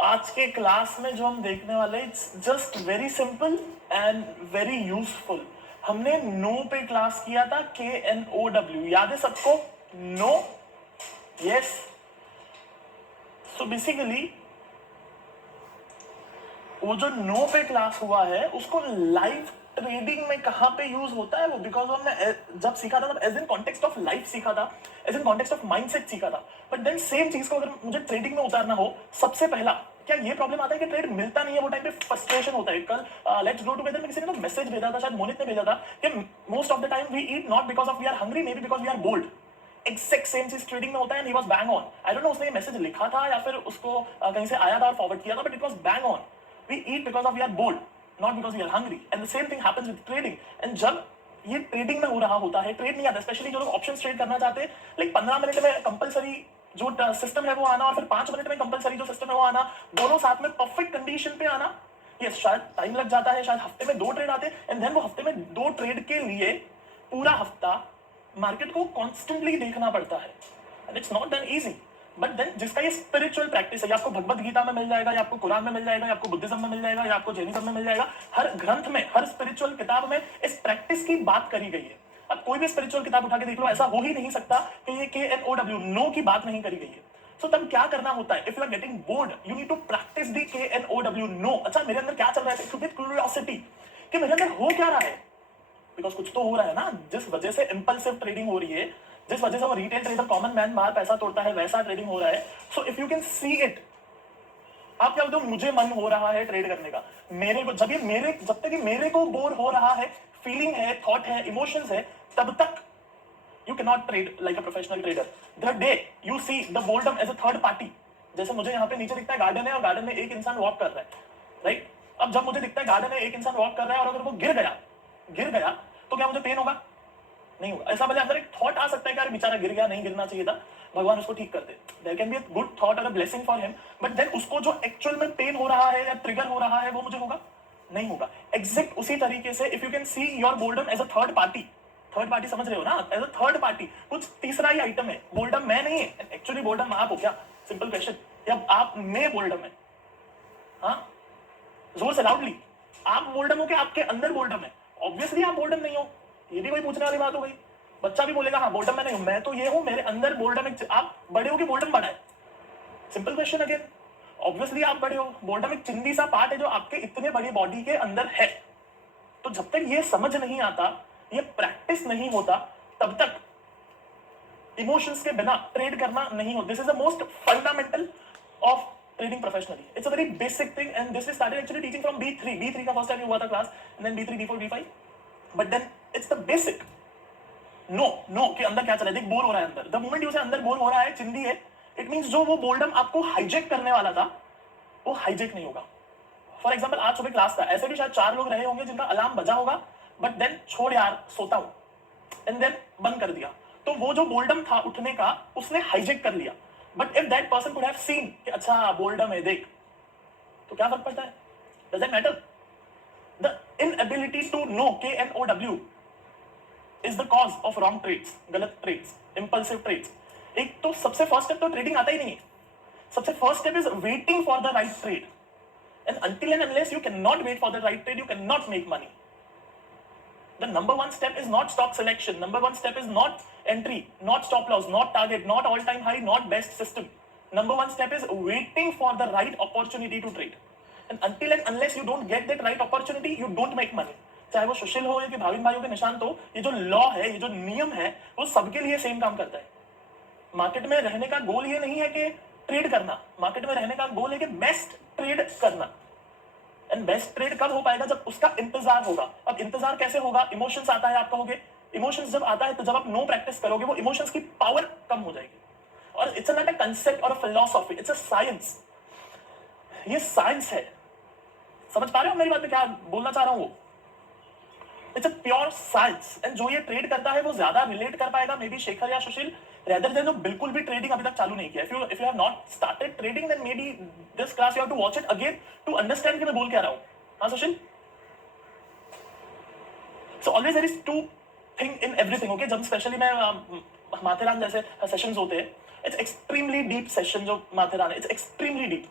आज के क्लास में जो हम देखने वाले it's just very simple and very useful. हमने नो पे क्लास किया था, KNOW, याद है सबको? No, yes. सो बेसिकली वो जो नो पे क्लास हुआ है उसको लाइव ट्रेडिंग में कहां पे यूज होता है वो, बिकॉज हमने जब सीखा था तब as in context of life सीखा था, as in context of mindset सीखा था। बट देन सेम चीज को अगर मुझे ट्रेडिंग में उतारना हो, सबसे पहला क्या ये प्रॉब्लम आता है कि ट्रेड मिलता नहीं है, वो टाइम पे फ्रस्ट्रेशन होता है। कल लेट्स ग्रो टुगेदर में किसी ने तो मैसेज भेजा था, शायद मोनित ने भेजा था कि most of the time we eat not because of we are hungry, may be because we are bored. Exact same चीज ट्रेडिंग में होता है, and he was bang on. I don't know उसने ये मैसेज लिखा था या फिर उसको कहीं से आया था और फॉरवर्ड किया था, but it was bang on. We eat because of we are bored, not because we are hungry. And the same thing happens with trading. And जब ये ट्रेडिंग में हो रहा होता है, ट्रेड नहीं आता, स्पेशली जो लोग ऑप्शन ट्रेड करना चाहते हैं, लाइक 15 मिनट में कंपलसरी जो सिस्टम है वो आना, और फिर 5 मिनट में कंपलसरी जो सिस्टम है वो आना, दोनों साथ में परफेक्ट कंडीशन पे आना। ये शायद टाइम लग जाता है, शायद हफ्ते में 2 ट्रेड आते हैं, एंड देन वो हफ्ते में 2 ट्रेड के लिए पूरा हफ्ता मार्केट को कॉन्स्टेंटली देखना पड़ता है, and it's not that easy. But then जिसका ये स्पिरिचुअल प्रैक्टिस है, या आपको भगवत गीता में मिल जाएगा, या आपको कुरान में मिल जाएगा, या आपको बुद्धिज्म में मिल जाएगा, या आपको जैनिज्म में मिल जाएगा, हर ग्रंथ में, हर स्पिरिचुअल किताब में इस प्रैक्टिस की बात करी गई है। अब कोई भी स्पिरिचुअल किताब उठा के देख लो, ऐसा हो ही नहीं सकता कि ये KNOW नो की बात नहीं करी गई है। सो तब क्या करना होता है? If you are getting bored, you need to practice the KNOW know. अच्छा, मेरे अंदर क्या चल रहा है, क्यूरियोसिटी कि मेरे अंदर हो क्या रहा है, बिकॉज कुछ तो हो रहा है ना, जिस वजह से इंपल्सिव ट्रेडिंग हो रही है, जिस वजह से वो रिटेल ट्रेडर, कॉमन मैन बाहर पैसा तोड़ता है, वैसा ट्रेडिंग हो रहा है। So if you can see it, आप क्या बोलते हो, मुझे मन हो रहा है ट्रेड करने का, मेरे को जब तक मेरे को बोर हो रहा है, फीलिंग है, थॉट है, इमोशंस है, तब तक you can not trade like a professional trader. The day you see the boredom as a third party, जैसे मुझे यहाँ पे नीचे दिखता है गार्डन है, और गार्डन में एक इंसान वॉक कर रहा है, राइट? अब जब मुझे दिखता है गार्डन में एक इंसान वॉक कर रहा है, और अगर वो गिर गया तो क्या मुझे पेन होगा? नहीं होगा। ऐसा भले अंदर एक थॉट आ सकता है कि यार बेचारा गिर गया, नहीं गिरना चाहिए था, भगवान उसको ठीक कर दे। There can be a good thought और a blessing for him, but then उसको जो एक्चुअल में पेन हो रहा है या ट्रिगर हो रहा है वो मुझे होगा? नहीं होगा। एग्जैक्ट उसी तरीके से if you can see your boredom as a third party, समझ रहे हो ना? एज अ थर्ड पार्टी, कुछ तीसरा ही आइटम है। बोर्डम मैं नहीं है, एक्चुअली बोर्डम आप हो क्या? Simple question. या आप में बोर्डम है? हाँ, जोर से, लाउडली। आप बोर्डम हो कि आपके अंदर बोर्डम है? ऑब्वियसली आप बोर्डम नहीं हो, ये भी कोई पूछने वाली बात हो गई। बच्चा भी बोलेगा हाँ बोर्डम में नहीं हूं, मैं तो ये हूं, मेरे अंदर बोर्डम एक। आप बड़े हो कि बोर्डम बड़ा है? Simple question again. ऑब्वियसली आप बड़े हो, बोर्डम एक चिंदी सा पार्ट है जो आपके इतने बड़ी बॉडी के अंदर है। तो जब तक ये समझ नहीं आता, ये प्रैक्टिस नहीं होता, तब तक इमोशंस के बिना ट्रेड करना नहीं हो। This is the most fundamental of trading professionally. It's a very basic thing, and this we started actually teaching from B3. B3 का first time हुआ था class, and then B3, B4, B5. But then it's the basic. No के अंदर क्या चल रहा है? देख, बोर हो रहा है अंदर। The moment you say अंदर बोर हो रहा है, चिंदी है, it means जो वो बोर्डम आपको हाईजेक करने वाला था, वो हाईजेक नहीं होगा। फॉर एग्जाम्पल आज सुबह क्लास था, ऐसे भी शायद 4 लोग रहे होंगे जिनका अलार्म बजा होगा, बट देन छोड़ यार सोता हूं, एंड देन बंद कर दिया। तो वो जो बोर्डम था उठने का, उसने हाईजेक कर लिया। But if that person could have seen कि अच्छा बोर्डम है देख, तो क्या फर्क पड़ता है? Does it matter? The inability to know KNOW is the cause of wrong trades, गलत ट्रेड्स, इंपल्सिव ट्रेड्स। एक तो सबसे फर्स्ट स्टेप तो ट्रेडिंग आता ही नहीं है। सबसे first step is waiting for the right trade, and until and unless you cannot wait for the right trade, you cannot make money. The number one step is not stock selection. Number one step is not entry, not stop loss, not target, not all time high, not best system. Number one step is waiting for the right opportunity to trade. And until and unless you don't get that right opportunity, you don't make money. चाहे वो सुशील हो या कि भाविन भाइयों के निशांत हो, ये जो लॉ है, ये जो नियम है, वो सबके लिए सेम काम करता है। मार्केट में रहने का गोल ये नहीं है कि ट्रेड करना, मार्केट में रहने का गोल है कि बेस्ट ट्रेड करना। एंड बेस्ट ट्रेड कब हो पाएगा? जब उसका इंतजार होगा। अब इंतजार कैसे होगा? इमोशंस आता है, आप कहोगे इमोशंस जब आता है तो जब आप नो प्रैक्टिस करोगे, वो इमोशंस की पावर कम हो जाएगी। और इट्स नॉट अ कंसेप्ट और अ फिलॉसफी, इट्स अ साइंस। ये साइंस है। समझ पा रहे हो मेरी बात में क्या बोलना चाह रहा हूं? वो it's a pure science, and जो ये ट्रेड करता है वो ज्यादा रिलेट कर पाएगा मे बी शेखर या सुशील, rather than जो बिल्कुल भी ट्रेडिंग अभी तक चालू नहीं किया। if you have not started trading, then maybe this class you have to watch it again to understand कि मैं बोल क्या रहा हूं। हाँ सुशील? So always there is two thing in everything, okay? जब स्पेशली मैं माथेरान जैसे सेशंस होते हैं, it's extremely deep session जो माथेरान है, it's extremely deep.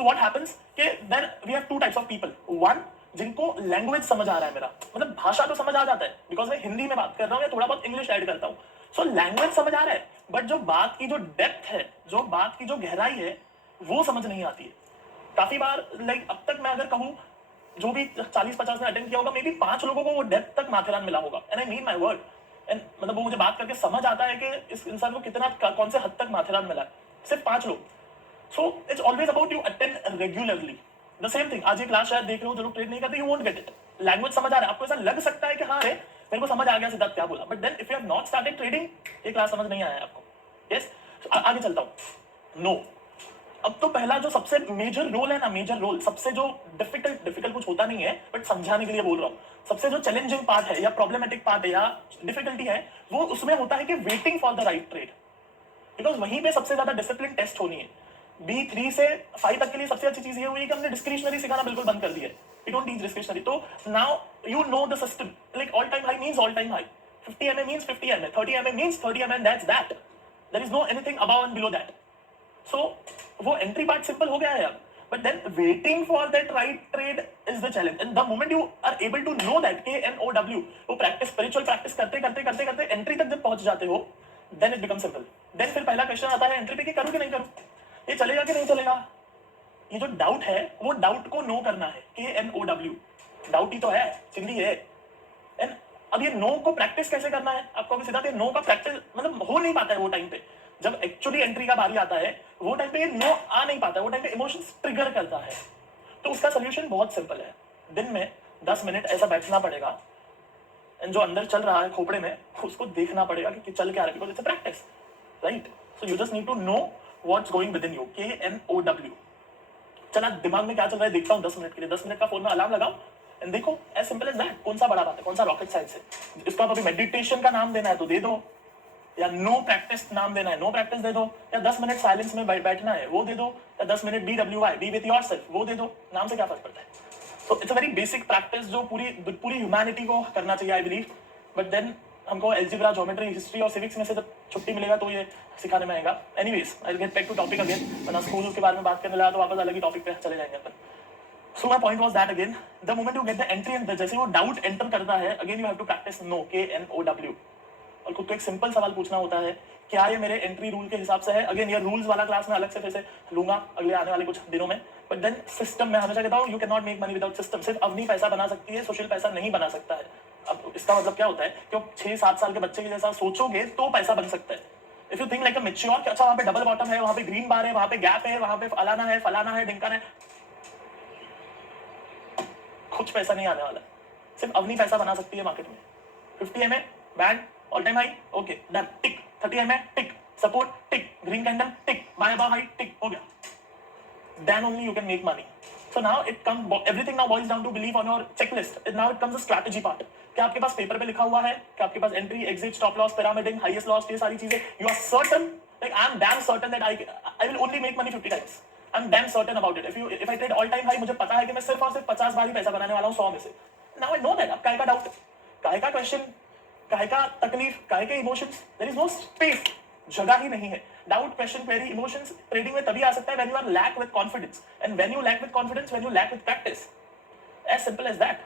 So what happens कि then we have two types of people. One, जिनको लैंग्वेज समझ आ रहा है, मेरा मतलब भाषा तो समझ आ जाता है बिकॉज मैं हिंदी में बात कर रहा हूँ या थोड़ा बहुत इंग्लिश ऐड करता हूँ. सो लैंग्वेज समझ आ रहा है, बट जो बात की जो डेप्थ है, जो बात की जो गहराई है, वो समझ नहीं आती है. काफी बार लाइक अब तक मैं अगर कहूँ जो भी 40-50 ने अटेंड किया होगा, मे बी 5 लोगों को वो डेप्थ तक माथेरान मिला होगा. And I mean my word. And मतलब वो मुझे बात करके समझ आता है कि इस इंसान को कितना कौन से हद तक माथेरान मिला है. सिर्फ 5 लोग. So it's always about you attend regularly. The same thing, आज ये क्लास शायद देख रहे हो, जो लोग ट्रेड नहीं करते, you won't get it. Language समझ आ रहा है, आपको ऐसा लग सकता है कि हाँ रे मेरे को समझ आ गया सिद्धार्थ क्या बोला, but then if you have not started trading, ये क्लास समझ नहीं आया है आपको. यस, आगे चलता हूँ. नो, अब तो पहला जो सबसे मेजर रोल है ना, मेजर रोल, सबसे जो डिफिकल्ट कुछ होता नहीं है, बट समझाने के लिए बोल रहा हूँ, सबसे जो चैलेंजिंग पार्ट है या प्रॉब्लमेटिक पार्ट है या डिफिकल्टी है, वो उसमें होता है कि waiting for the right trade. Because वहीं पे सबसे ज्यादा डिसिप्लिन टेस्ट होनी है. B3 से 5 तक के लिए सबसे अच्छी चीज ये हुई कि हमने डिस्क्रिशनरी सिखाना बिल्कुल बंद कर दिया है. We don't teach discretionary. तो now you know the system. Like all time high means all time high, 50 MA means 50 MA, 30 MA means 30 MA, that's that. There is no anything above and below that. So वो entry part simple हो गया है अब, but then waiting for that right trade is the challenge. And the moment you are able to know that KNOW, वो practice, spiritual practice करते करते करते करते एंट्री तक जब पहुंच जाते हो, then it become simple. Then फिर पहला क्वेश्चन आता है एंट्री पे कि करूं कि नहीं करूं, ये चलेगा कि नहीं चलेगा. ये जो डाउट है, वो डाउट को नो करना है. KNOW, डाउट ही तो है, चिंदी है. एंड अब ये नो को प्रैक्टिस कैसे करना है, आपको अभी सीधा नो का प्रैक्टिस मतलब हो नहीं पाता है. वो टाइम पे जब एक्चुअली एंट्री का बारी आता है, वो टाइम पे ये नो आ नहीं पाता है, वो टाइम पे इमोशंस ट्रिगर करता है. तो उसका सोल्यूशन बहुत सिंपल है. दिन में 10 मिनट ऐसा बैठना पड़ेगा, एंड जो अंदर चल रहा है खोपड़े में, उसको देखना पड़ेगा कि चल क्या रहा है, because it's a practice, right. So you just need to know what's going within you. KNOW. चला दिमाग में क्या चल रहा है देखता हूँ 10 मिनट के लिए. 10 मिनट का फोन में अलार्म लगाओ एंड देखो. As simple as that. कौन सा बड़ा बात है, कौन सा रॉकेट साइंस है. इसको आप अभी मेडिटेशन का नाम देना है तो दे दो, या नो प्रैक्टिस नाम देना है, नो प्रैक्टिस दे दो, या 10 मिनट साइलेंस में बैठना है वो दे दो, या 10 minute BWI, B with yourself, वो दे दो. नाम से क्या फर्क पड़ता है. So it's a very basic practice जो पूरी ह्यूमैनिटी को करना चाहिए, आई बिलीव. बट देन हमको एल्जेब्रा, ज्योमेट्री, हिस्ट्री और सिविक्स में से जब छुट्टी मिलेगा तो ये सिखाने में आएगा. Anyways, I will get back to topic again. वरना स्कूल के बारे में बात करने लगा तो वापस अलग ही टॉपिक पे चले जाएंगे अपन. So my point was that again, the moment you get the entry and जैसे वो डाउट एंटर करता है, again you have to practice know, KNOW. और खुद को एक सिंपल सवाल पूछना होता है, क्या ये मेरे एंट्री रूल के हिसाब से है. अगेन ये रूल्स वाला क्लास में अलग से फिर से लूंगा अगले आने वाले कुछ दिनों में. बट देन सिस्टम, मैं हमेशा कहता हूँ, you can not make money without system. सिर्फ अवनी पैसा बना सकती है, सोशल पैसा नहीं बना सकता है. अब इसका मतलब क्या होता है कि 6-7 साल के बच्चे के जैसा सोचोगे तो पैसा बन सकता है. If you think like a mature, अच्छा वहां पे डबल बॉटम है, वहां पे ग्रीन बार है, वहां पे गैप है, वहां पे फलाना है ढिंकाना है, कुछ पैसा नहीं आने वाला. सिर्फ अवनी पैसा बना सकती है मार्केट में. 50 MA band, all time high, okay done, tick. 30 MA tick, support tick, green candle tick, buy buy high tick, हो गया. Then only you can make money. So now everything now boils down to belief on your checklist. Now it comes a strategy part. क्या आपके पास paper पे लिखा हुआ है, क्या आपके पास entry, exit, stop loss, pyramiding, highest loss, ये सारी चीजें you are certain. Like I am damn certain that I will only make money 50 times. I am damn certain about it. If I trade all time high, मुझे पता है कि मैं सिर्फ और सिर्फ 50 बार ही पैसा बनाने वाला हूँ 100 में से. Now I know that. अब काहे का डाउट, काहे का क्वेश्चन, काहे का तकलीफ, काहे के emotions. There is no space, जगह ही नहीं है. Doubt, question, query, emotions trading में तभी आ सकता है when you are lack with confidence. And when you lack with confidence, when you lack with practice. As simple as that.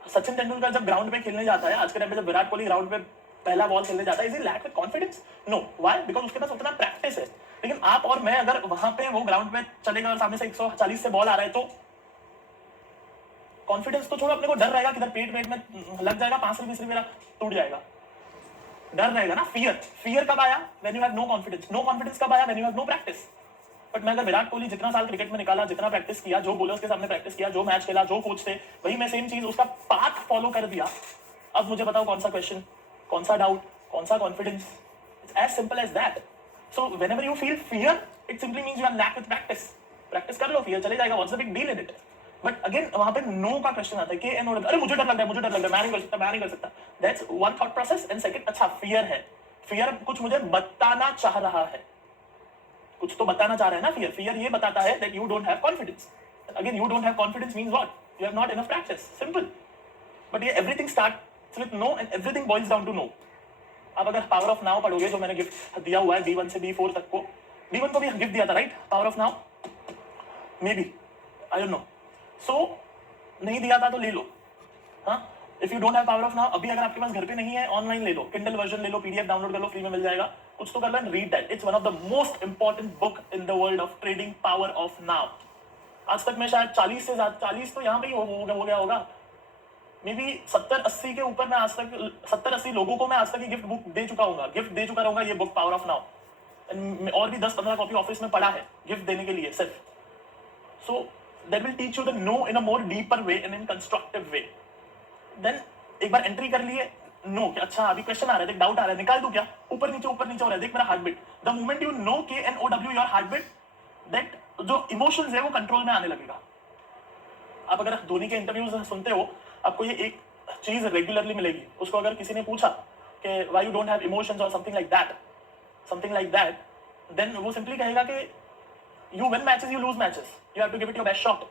Sachin Tendulkar जब ग्राउंड पे खेलने जाता है, आज के टाइम पे जब विराट कोहली ग्राउंड पे पहला बॉल खेलने जाता है, is he lack with confidence? No. Why? Because उसके पास उतना प्रैक्टिस है. लेकिन आप और मैं अगर वहां पे वो ग्राउंड पे चलेगा और सामने से 140 से बॉल आ रहा है, तो कॉन्फिडेंस तो छोड़ो, अपने को डर रहेगा किधर पेट वेट में लग जाएगा, 5 रुपये मेरा टूट जाएगा. डर रहेगा ना. फियर कब आया? When you have no confidence. No confidence कब आया? When you have no practice. But मैं अगर विराट कोहली जितना साल क्रिकेट में निकाला, जितना प्रैक्टिस किया, जो बॉलर्स के सामने प्रैक्टिस किया, जो मैच खेला, जो कोच थे, वही मैं सेम चीज उसका पाथ फॉलो कर दिया. अब मुझे बताओ कौन सा क्वेश्चन, कौन सा डाउट, कौन सा confidence. It's as simple as that. So whenever you feel fear, it simply means you are lack with practice. Practice कर लो, फियर चले जाएगा. What's the big deal in it. But again वहां पे नो का question आता है कि नो, अरे मुझे डर लग रहा है, मैं नहीं कर सकता. That's one thought process. And second, अच्छा फियर है, फियर कुछ मुझे बताना चाह रहा है, कुछ तो बताना चाह रहा है ना. फियर ये बताता है that you don't have confidence. Again you don't have confidence means what? You have not enough practice. Simple. But ये everything starts with know and everything boils down to know. आप अगर पावर ऑफ नाउ पढ़ोगे, जो मैंने gift दिया हुआ है B1 से B4 तक को, B1 को भी गिफ्ट दिया था, right? Power of now. Maybe, I don't know. So नहीं दिया था तो ले लो। हाँ, if you don't have power of now, अभी अगर आपके पास घर पे नहीं है, ऑनलाइन ले लो, किंडल वर्जन ले लो, पीडीएफ डाउनलोड कर लो, फ्री में मिल जाएगा, कुछ तो कर लो and read that. It's one of the most important book in the world of trading, power of now. आज तक मैं शायद 40 से ज्यादा, 40 तो यहाँ पे ही हो गया होगा, मे बी 70-80 के ऊपर मैं आज तक 70-80 लोगों को मैं आज तक ये गिफ्ट बुक दे चुका हूँ, गिफ्ट दे चुका रहूंगा ये बुक पावर ऑफ नाउ। और भी 10-15 कॉपी ऑफिस में पड़ा है गिफ्ट देने के लिए सिर्फ। So that will teach you the know in a more deeper way and in constructive way. Then एक बार एंट्री कर लिए नो कि अच्छा अभी क्वेश्चन आ रहा है, देख डाउट आ रहा है, निकाल दूं क्या, ऊपर नीचे हो रहा है, देख मेरा heart beat. The moment you know KNOW your heart beat, that जो इमोशंस है वो कंट्रोल में आने लगेगा। आप अगर धोनी के इंटरव्यूज सुनते हो, आपको ये एक चीज रेगुलरली मिलेगी। उसको अगर किसी ने पूछा कि why you don't have emotions और समथिंग लाइक दैट, देन वो सिंपली कहेगा कि you win matches, you lose matches, you have to give it your best shot.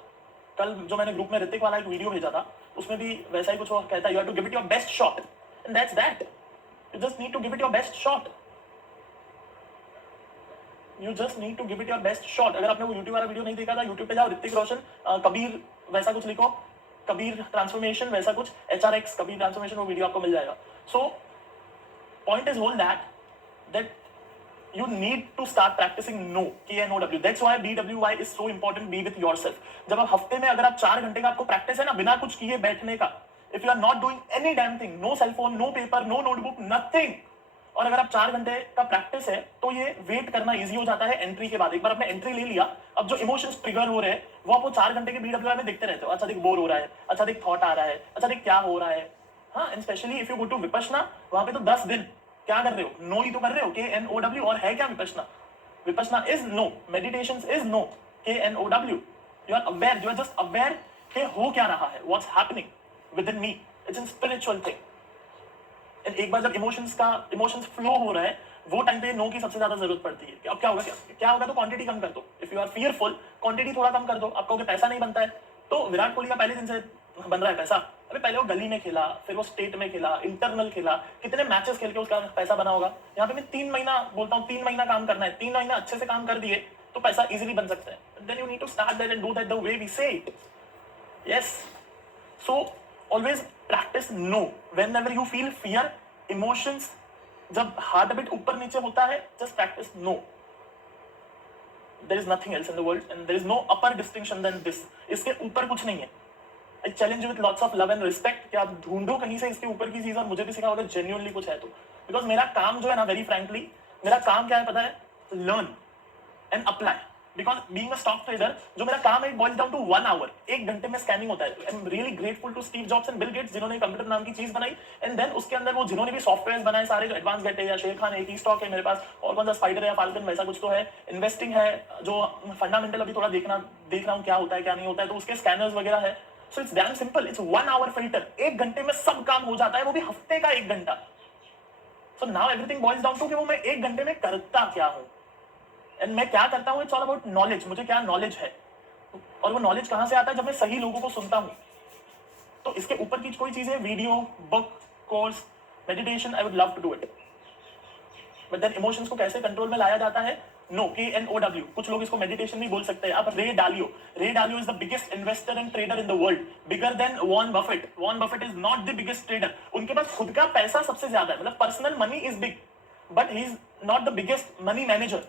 कल जो मैंने ग्रुप में ऋतिक वाला एक वीडियो भेजा था, उसमें भी वैसा ही कुछ वो कहता है, you have to give it your best shot and that's that. You just need to give it your best shot. You just need to give it your best shot. अगर आपने वो यूट्यूब वाला वीडियो नहीं देखा था, YouTube पे जाओ, ऋतिक रोशन कबीर वैसा कुछ लिखो, कबीर ट्रांसफॉर्मेशन वैसा कुछ, HRX कबीर ट्रांसफॉर्मेशन, वो वीडियो आपको मिल जाएगा। So point is whole that you need to start practicing no, KNOW. That's why BWY is so important. Be with yourself. जब आप हफ्ते में अगर आप 4 घंटे का आपको प्रैक्टिस है ना, बिना कुछ किए बैठने का, if you are not doing any damn thing, no cell phone, no paper, no notebook, nothing, और अगर आप 4 घंटे का प्रैक्टिस है, तो ये वेट करना इजी हो जाता है एंट्री के बाद। एक बार आपने एंट्री ले लिया, अब जो इमोशंस ट्रिगर हो रहे हैं वो आपको 4 घंटे के BWY में देखते रहते हो। अच्छा देख बोर हो रहा है, अच्छा देख थॉट आ रहा है, अच्छा देख क्या हो रहा है। हाँ, and specially if you go to Vipassana, वहां पे तो 10 दिन क्या कर रहे हो, नो ही तो कर रहे हो, KNOW। और है क्या Vipassana? Vipassana is no, meditation is no, KNOW। You are aware, you are just aware कि हो क्या रहा है, what's happening with in me. It's an spiritual thing. And एक बार जब इमोशंस फ्लो हो रहा है, वो टाइम पे नो की सबसे ज्यादा जरूरत पड़ती है कि अब क्या होगा, क्या होगा, तो क्वांटिटी कम कर दो। If you are fearful, quantity थोड़ा कम कर दो। आप कहोगे पैसा नहीं बनता है, तो विराट कोहली का पहले दिन से बन रहा है पैसा। अभी पहले वो गली में खेला, फिर वो स्टेट में खेला, इंटरनल खेला, कितने मैचेस खेल के उसका पैसा बना होगा। यहाँ पे मैं 3 महीना बोलता हूँ, 3 महीना काम करना है, 3 महीना अच्छे से काम कर दिए तो पैसा इजीली बन सकता है। Then you need to start that and do that the way we say it. Yes, so always practice know whenever you feel fear, emotions, जब हार्ट बीट ऊपर नीचे होता है, just practice know. There is nothing else in the world and there is no upper distinction then this. इसके ऊपर कुछ नहीं है। I challenge you with lots of love and respect कि आप ढूंढो कहीं से इसके ऊपर की चीज और मुझे भी सिखाओ अगर जेन्युइनली कुछ है तो। बिकॉज मेरा काम जो है ना, वेरी फ्रैंकली, मेरा काम क्या है पता है? Learn and apply. Because being a stock trader, जो मेरा काम है, बॉइल्स डाउन टू 1 आवर, 1 घंटे में स्कैनिंग होता है। I am really grateful to Steve Jobs and Bill Gates, जिन्होंने कंप्यूटर नाम की चीज बनाई। एंड देन उसके अंदर वो जिन्होंने भी सॉफ्टवेयर बनाए सारे, जो एडवांस गेट है या शेर खान है, की स्टॉक है मेरे पास, और कौन सा स्पाइडर है या फाल्कन, वैसा कुछ तो है, इन्वेस्टिंग है, जो फंडामेंटल अभी थोड़ा देख रहा हूँ क्या होता है क्या नहीं होता है, तो उसके स्कैनर्स वगैरह है। So it's damn simple, it's 1 hour filter. 1 घंटे में सब काम हो जाता है, वो भी हफ्ते का 1 घंटा। So now everything boils down to कि वो मैं 1 घंटे में करता क्या हूं एंड मैं क्या करता हूं। इट्स ऑल अबाउट नॉलेज, मुझे क्या नॉलेज है, और वो नॉलेज कहां से आता है? जब मैं सही लोगों को सुनता हूं। तो इसके ऊपर की कोई चीज है, video, book, course, meditation, I would love to do it. But then emotions को कैसे कंट्रोल में लाया जाता है? No, KNOW। कुछ लोग इसको मेडिटेशन भी बोल सकते हैं। आप Ray Dalio is the biggest investor and trader in the world, bigger than Warren Buffett. Warren Buffett is not the biggest trader, उनके पास खुद का पैसा सबसे ज्यादा है, मतलब personal money is big, but he is not the biggest money manager.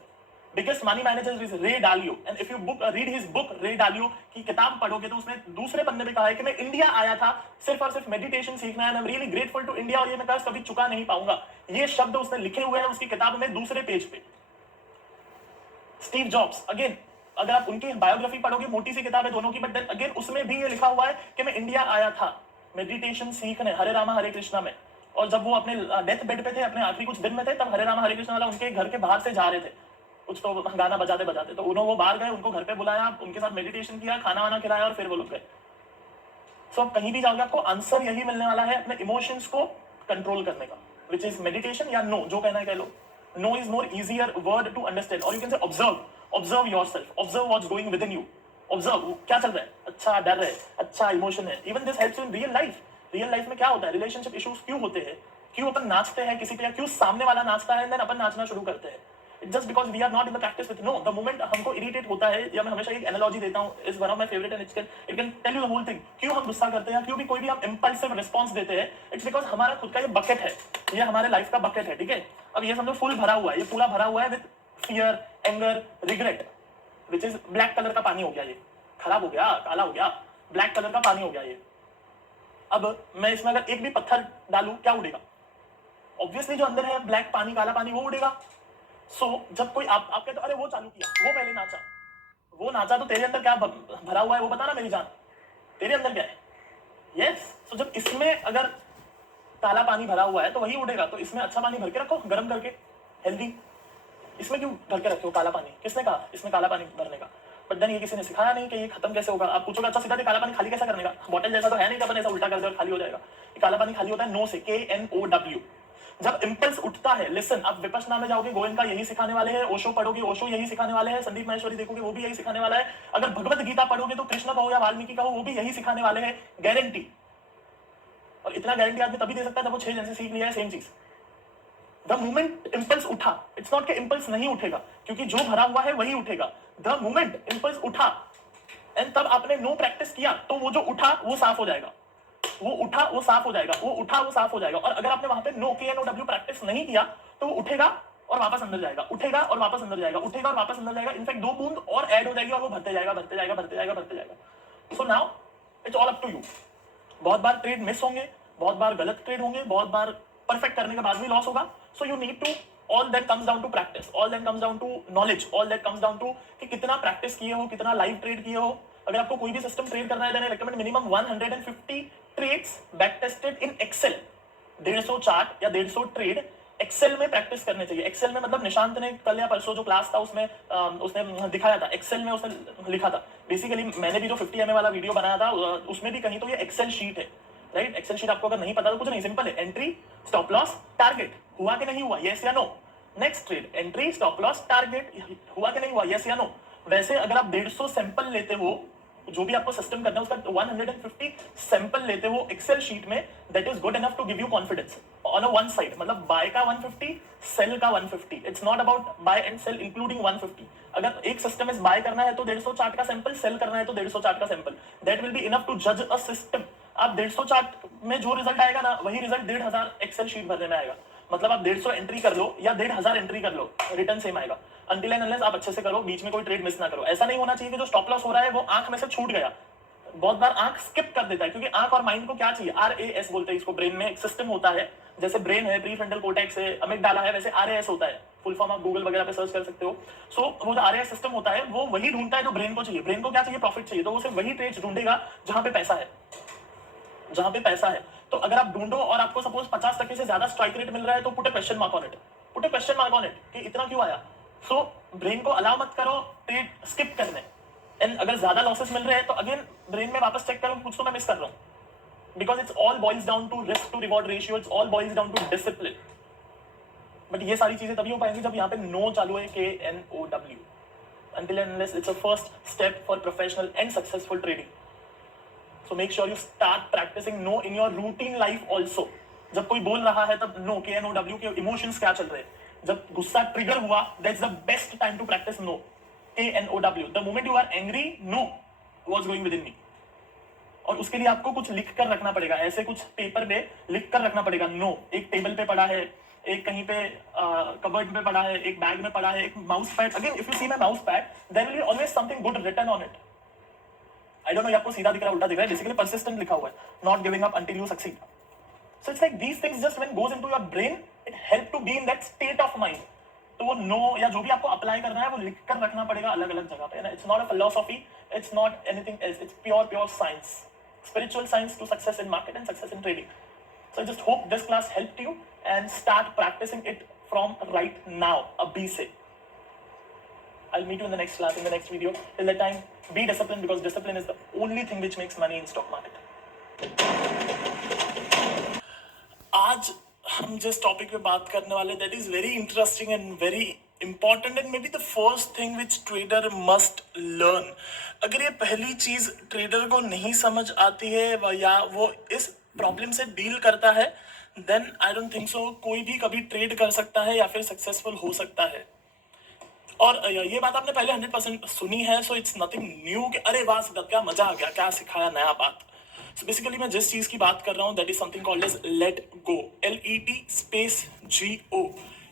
Biggest money manager is Ray Dalio. And if you read his book, Ray Dalio की किताब पढ़ोगे तो उसने दूसरे पन्ने पे कहा है कि मैं इंडिया आया था सिर्फ और सिर्फ मेडिटेशन सीखना है, I am really grateful to India, और ये मैं कभी चुका नहीं पाऊंगा। ये शब्द उसने लिखे हुए हैं उसकी किताब में दूसरे पेज पे। स्टीव जॉब्स, अगेन अगर आप उनकी बायोग्राफी पढ़ोगे, मोटी सी किताब है दोनों की, बट देन अगेन उसमें भी ये लिखा हुआ है कि मैं इंडिया आया था मेडिटेशन सीखने, हरे रामा हरे कृष्णा में। और जब वो अपने डेथ बेड पे थे, अपने आखिरी कुछ दिन में थे, तब हरे रामा हरे कृष्णा वाला उनके घर के बाहर से जा रहे थे कुछ तो गाना बजाते बजाते, तो उन्होंने वो बाहर गए, उनको घर पे बुलाया, उनके साथ मेडिटेशन किया, खाना वाना खिलाया, और फिर वो लोग गए। सो आप कहीं भी जाओगे आपको आंसर यही मिलने वाला है, अपने इमोशंस को कंट्रोल करने का, विच इज मेडिटेशन या नो, जो कहना है कह लो। Know is more easier word to understand, और you can say observe yourself, observe what's going within you, observe क्या चल रहा है, अच्छा डर है, अच्छा इमोशन है। Even this helps in real life. Real life में क्या होता है, रिलेशनशिप इश्यूज क्यों होते हैं, क्यों अपन नाचते हैं किसी पे, क्यों सामने वाला नाचता है, देन अपन नाचना शुरू करते हैं। It's just because we are not in the practice with no. The moment हमको irritate होता है, या मैं हमेशा एक analogy देता हूँ, is one of my favorite and it can tell you the whole thing. क्यों हम गुस्सा करते हैं, क्यों भी कोई भी हम impulsive response देते हैं, it's because हमारा खुद का ये bucket है, ये हमारे life का bucket है, ठीक है? अब ये समझो full भरा हुआ है, ये पूरा भरा हुआ है with fear, anger, regret, which is black color का पानी हो गया, ये खराब हो गया, काला हो गया, black color का पानी हो गया ये. अब मैं इसमें अगर एक भी पत्थर डालूं, क्या उड़ेगा? ऑब्वियसली जो अंदर है ब्लैक पानी, काला पानी, वो उड़ेगा. जब कोई आप कहते तो अरे वो चालू किया, वो पहले नाचा, तो तेरे अंदर क्या भरा हुआ है वो बता ना मेरी जान, तेरे अंदर क्या है? यस. जब इसमें अगर काला पानी भरा हुआ है तो वही उड़ेगा. तो इसमें अच्छा पानी भर के रखो, गर्म करके, हेल्दी. इसमें क्यों भर के रखे हो काला पानी? किसने कहा इसमें काला पानी भरने का? बट देन ये किसी ने सिखाया नहीं कि ये खत्म कैसे होगा. आप पूछोगे अच्छा सीधा काला पानी खाली कैसा करने का? बॉटल जैसा तो है नहीं कि अपन ऐसा उल्टा कर दे और खाली हो जाएगा. ये काला पानी खाली होता है नो से, KNOW. जब इंपल्स उठता है, लिसन, आप विपश्यना में जाओगे, गोयनका यही सिखाने वाले हैं. ओशो पढ़ोगे, ओशो यही सिखाने वाले हैं. संदीप माहेश्वरी देखोगे, वो भी यही सिखाने वाला है. अगर भगवत गीता पढ़ोगे तो कृष्ण का हो या वाल्मीकि का हो, वो भी यही सिखाने वाले हैं, गारंटी. और इतना गारंटी आदमी तभी दे सकता है जब वो 6 जन से सीख लिया है सेम चीज. द मोमेंट इंपल्स उठा, इट्स नॉट कि इंपल्स नहीं उठेगा, क्योंकि जो भरा हुआ है वही उठेगा. द मोमेंट इंपल्स उठा एंड तब आपने नो प्रैक्टिस किया, तो वो जो उठा वो साफ हो जाएगा, वो उठा वो साफ हो जाएगा, वो उठा वो साफ हो जाएगा. और अगर आपने वहां पे नो KNOW प्रैक्टिस नहीं किया तो वो उठेगा और वापस अंदर जाएगा, उठेगा और वापस अंदर जाएगा, उठेगा और वापस अंदर जाएगा. इनफैक्ट 2 बूंद और ऐड हो जाएगी और वो भरते जाएगा, भरते जाएगा, भरते जाएगा, भरते जाएगा. So now it's all up to you. बहुत बार ट्रेड मिस होंगे, बहुत बार गलत ट्रेड होंगे, बहुत बार परफेक्ट करने के बाद भी लॉस होगा. So you need to, all that comes down to practice, all that comes down to knowledge, all that comes down to कि कितना प्रैक्टिस किए हो, कितना लाइव ट्रेड किए हो. अगर आपको कोई भी सिस्टम ट्रेड करना है then I recommend minimum 150 trades back tested in excel. 150 chart या 150 ट्रेड एक्सेल में प्रैक्टिस करने चाहिए. एक्सेल में मतलब निशांत ने कल या परसों जो क्लास था उसमें उसने दिखाया था, एक्सेल में उसने लिखा था. बेसिकली मैंने भी जो 50 MA वाला वीडियो बनाया था उसमें भी कहीं तो ये एक्सेल शीट है, राइट? एक्सेल शीट आपको अगर नहीं पता तो कुछ नहीं, सिंपल है. Entry, stop loss, target. हुआ कि नहीं हुआ, यस या no. Next trade, entry, stop loss, target. हुआ कि नहीं हुआ, यस या नो. वैसे अगर आप 150 सैंपल लेते हो, जो भी आपको सिस्टम करना है उसका 150 सैंपल लेते हो एक्सेल शीट में, that is good enough to give you confidence on a one side. मतलब बाय का 150, सेल का 150. It's not about buy and sell including 150. अगर एक सिस्टम इज बाय करना है तो 150 चार्ट का सैंपल, सेल करना है तो 150 चार्ट का sample. That will be enough to जज अ सिस्टम. आप 150 चार्ट में जो रिजल्ट आएगा ना, वही रिजल्ट 1,500 एक्सेल शीट भरने में आएगा. मतलब आप 150 एंट्री कर लो या 1,500 एंट्री कर लो, रिटर्न सेम आएगा. अनटिल एंड अनलेस आप अच्छे से करो, बीच में कोई ट्रेड मिस ना करो. ऐसा नहीं होना चाहिए कि जो स्टॉप लॉस हो रहा है वो आंख में से छूट गया. बहुत बार आंख स्किप कर देता है, क्योंकि आंख और माइंड को क्या चाहिए, RAS बोलते हैं इसको. ब्रेन में एक सिस्टम होता है, जैसे ब्रेन है, प्रीफ्रंटल कोर्टेक्स है, अमिगडाला है, वैसे RAS होता है. फुल फॉर्म आप गूगल वगैरह पे सर्च कर सकते हो. सो वो जो RAS सिस्टम होता है वो वही ढूंढता है जो ब्रेन को चाहिए. ब्रेन को क्या चाहिए, प्रॉफिट चाहिए, तो वो सिर्फ वही ट्रेड्स ढूंढेगा जहां पे पैसा है, जहां पे पैसा है. तो अगर आप ढूंढो और आपको सपोज 50% से ज्यादा स्ट्राइक रेट मिल रहा है तो put a question mark on it, put a question mark on it कि इतना क्यों आया. सो ब्रेन को अलाउ मत करो ट्रेड स्किप करने. एंड अगर ज्यादा लॉसेस मिल रहे हैं तो अगेन ब्रेन में वापस चेक करो कुछ तो मैं मिस कर रहा हूं. Because it's all boils down to risk to reward ratio, it's all boils down to discipline. But ये सारी चीजें तभी हो पाएंगी जब यहाँ पे नो चालू है, KNOW. Until and unless it's a first step for professional and successful trading. So make sure you start practicing no in your routine life also. जब कोई बोल रहा है तब no, KNOW के इमोशंस क्या चल रहे हैं. जब गुस्सा ट्रिगर हुआ, that's the best time to practice no, KNOW. The moment you are angry, no was going within me. और उसके लिए आपको कुछ लिख कर रखना पड़ेगा, ऐसे कुछ पेपर पे लिख कर रखना पड़ेगा. नो एक टेबल पे पड़ा है, एक कहीं पे कबर्ड में पड़ा है, एक बैग में पड़ा है, एक mouse pad. Again if you see my mouse pad, there will be always something good written on it. I don't know ये आपको सीधा दिख रहा है उल्टा दिख रहा है, बेसिकली परसिस्टेंट लिखा हुआ है, not giving up until you succeed. So it's like these things just when goes into your brain, it help to be in that state of mind. तो वो नो या जो भी आपको अप्लाई करना है वो लिख कर रखना पड़ेगा अलग अलग जगह पे. It's not a philosophy, it's not anything else, it's pure science, spiritual science to success in market and success in trading. So I just hope this class helped you and start practicing it from right now. Abhi se. I'll meet you in the next class, in the next video. Till that time, be disciplined, because discipline is the only thing which makes money in stock market. आज हम जिस topic पे बात करने वाले, that is very interesting and very important and maybe the first thing which trader must learn. अगर ये पहली चीज ट्रेडर को नहीं समझ आती है या वो इस प्रॉब्लम से डील करता है, then I don't think so कोई भी कभी ट्रेड कर सकता है या फिर सक्सेसफुल हो सकता है. और ये बात आपने पहले 100% सुनी है, सो इट्स नथिंग न्यू कि अरे वाह सिद्धार्थ क्या मजा आ गया, क्या सिखाया नया बात। सो बेसिकली मैं जिस चीज की बात कर रहा हूँ that is something called as let go, LET_GO।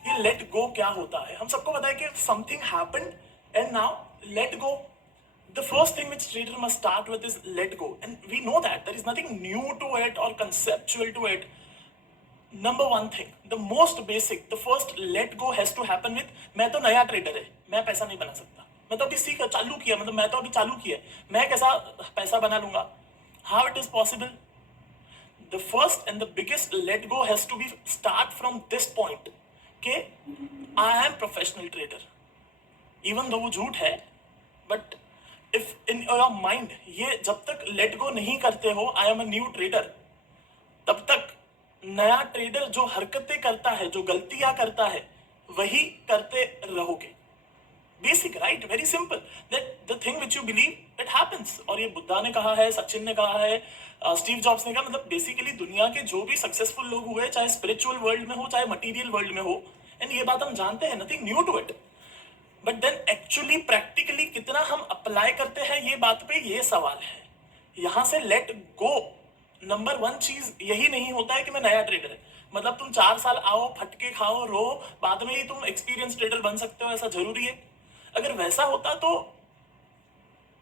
ये लेट गो क्या होता है? हम सबको पता है कि something happened and now let go. The first thing which trader must start with is let go, and we know that there is nothing new to it or conceptual to it. Number one thing, the most basic, the first let go has to happen with मैं तो नया trader है, मैं पैसा नहीं बना सकता, मैं तो अभी सीख चालू किया, मतलब मैं तो अभी चालू किया, मैं कैसा पैसा बना लूंगा? How it is possible? The first and the biggest let go has to be start from this point कि I am professional trader, even though वो झूठ है, but if in your mind ये जब तक let go नहीं करते हो I am a new trader, तब तक नया ट्रेडर जो हरकतें करता है, जो गलतियां करता है, वही करते रहोगे। Basic, right? Very simple, that the thing which you believe it happens. और ये बुद्धा ने कहा है, सचिन ने कहा है, स्टीव जॉब्स ने कहा, मतलब बेसिकली दुनिया के जो भी सक्सेसफुल लोग हुए, चाहे स्पिरिचुअल वर्ल्ड में हो चाहे मटीरियल वर्ल्ड में हो, एंड ये बात हम जानते हैं, nothing new to it. But then actually practically कितना हम अप्लाई करते हैं, ये बात पे ये सवाल है। यहां से लेट गो, नंबर वन चीज यही नहीं होता है कि मैं नया ट्रेडर है, मतलब तुम 4 साल आओ, फटके खाओ, रो, बाद में ही तुम एक्सपीरियंस ट्रेडर बन सकते हो, ऐसा जरूरी है? अगर वैसा होता तो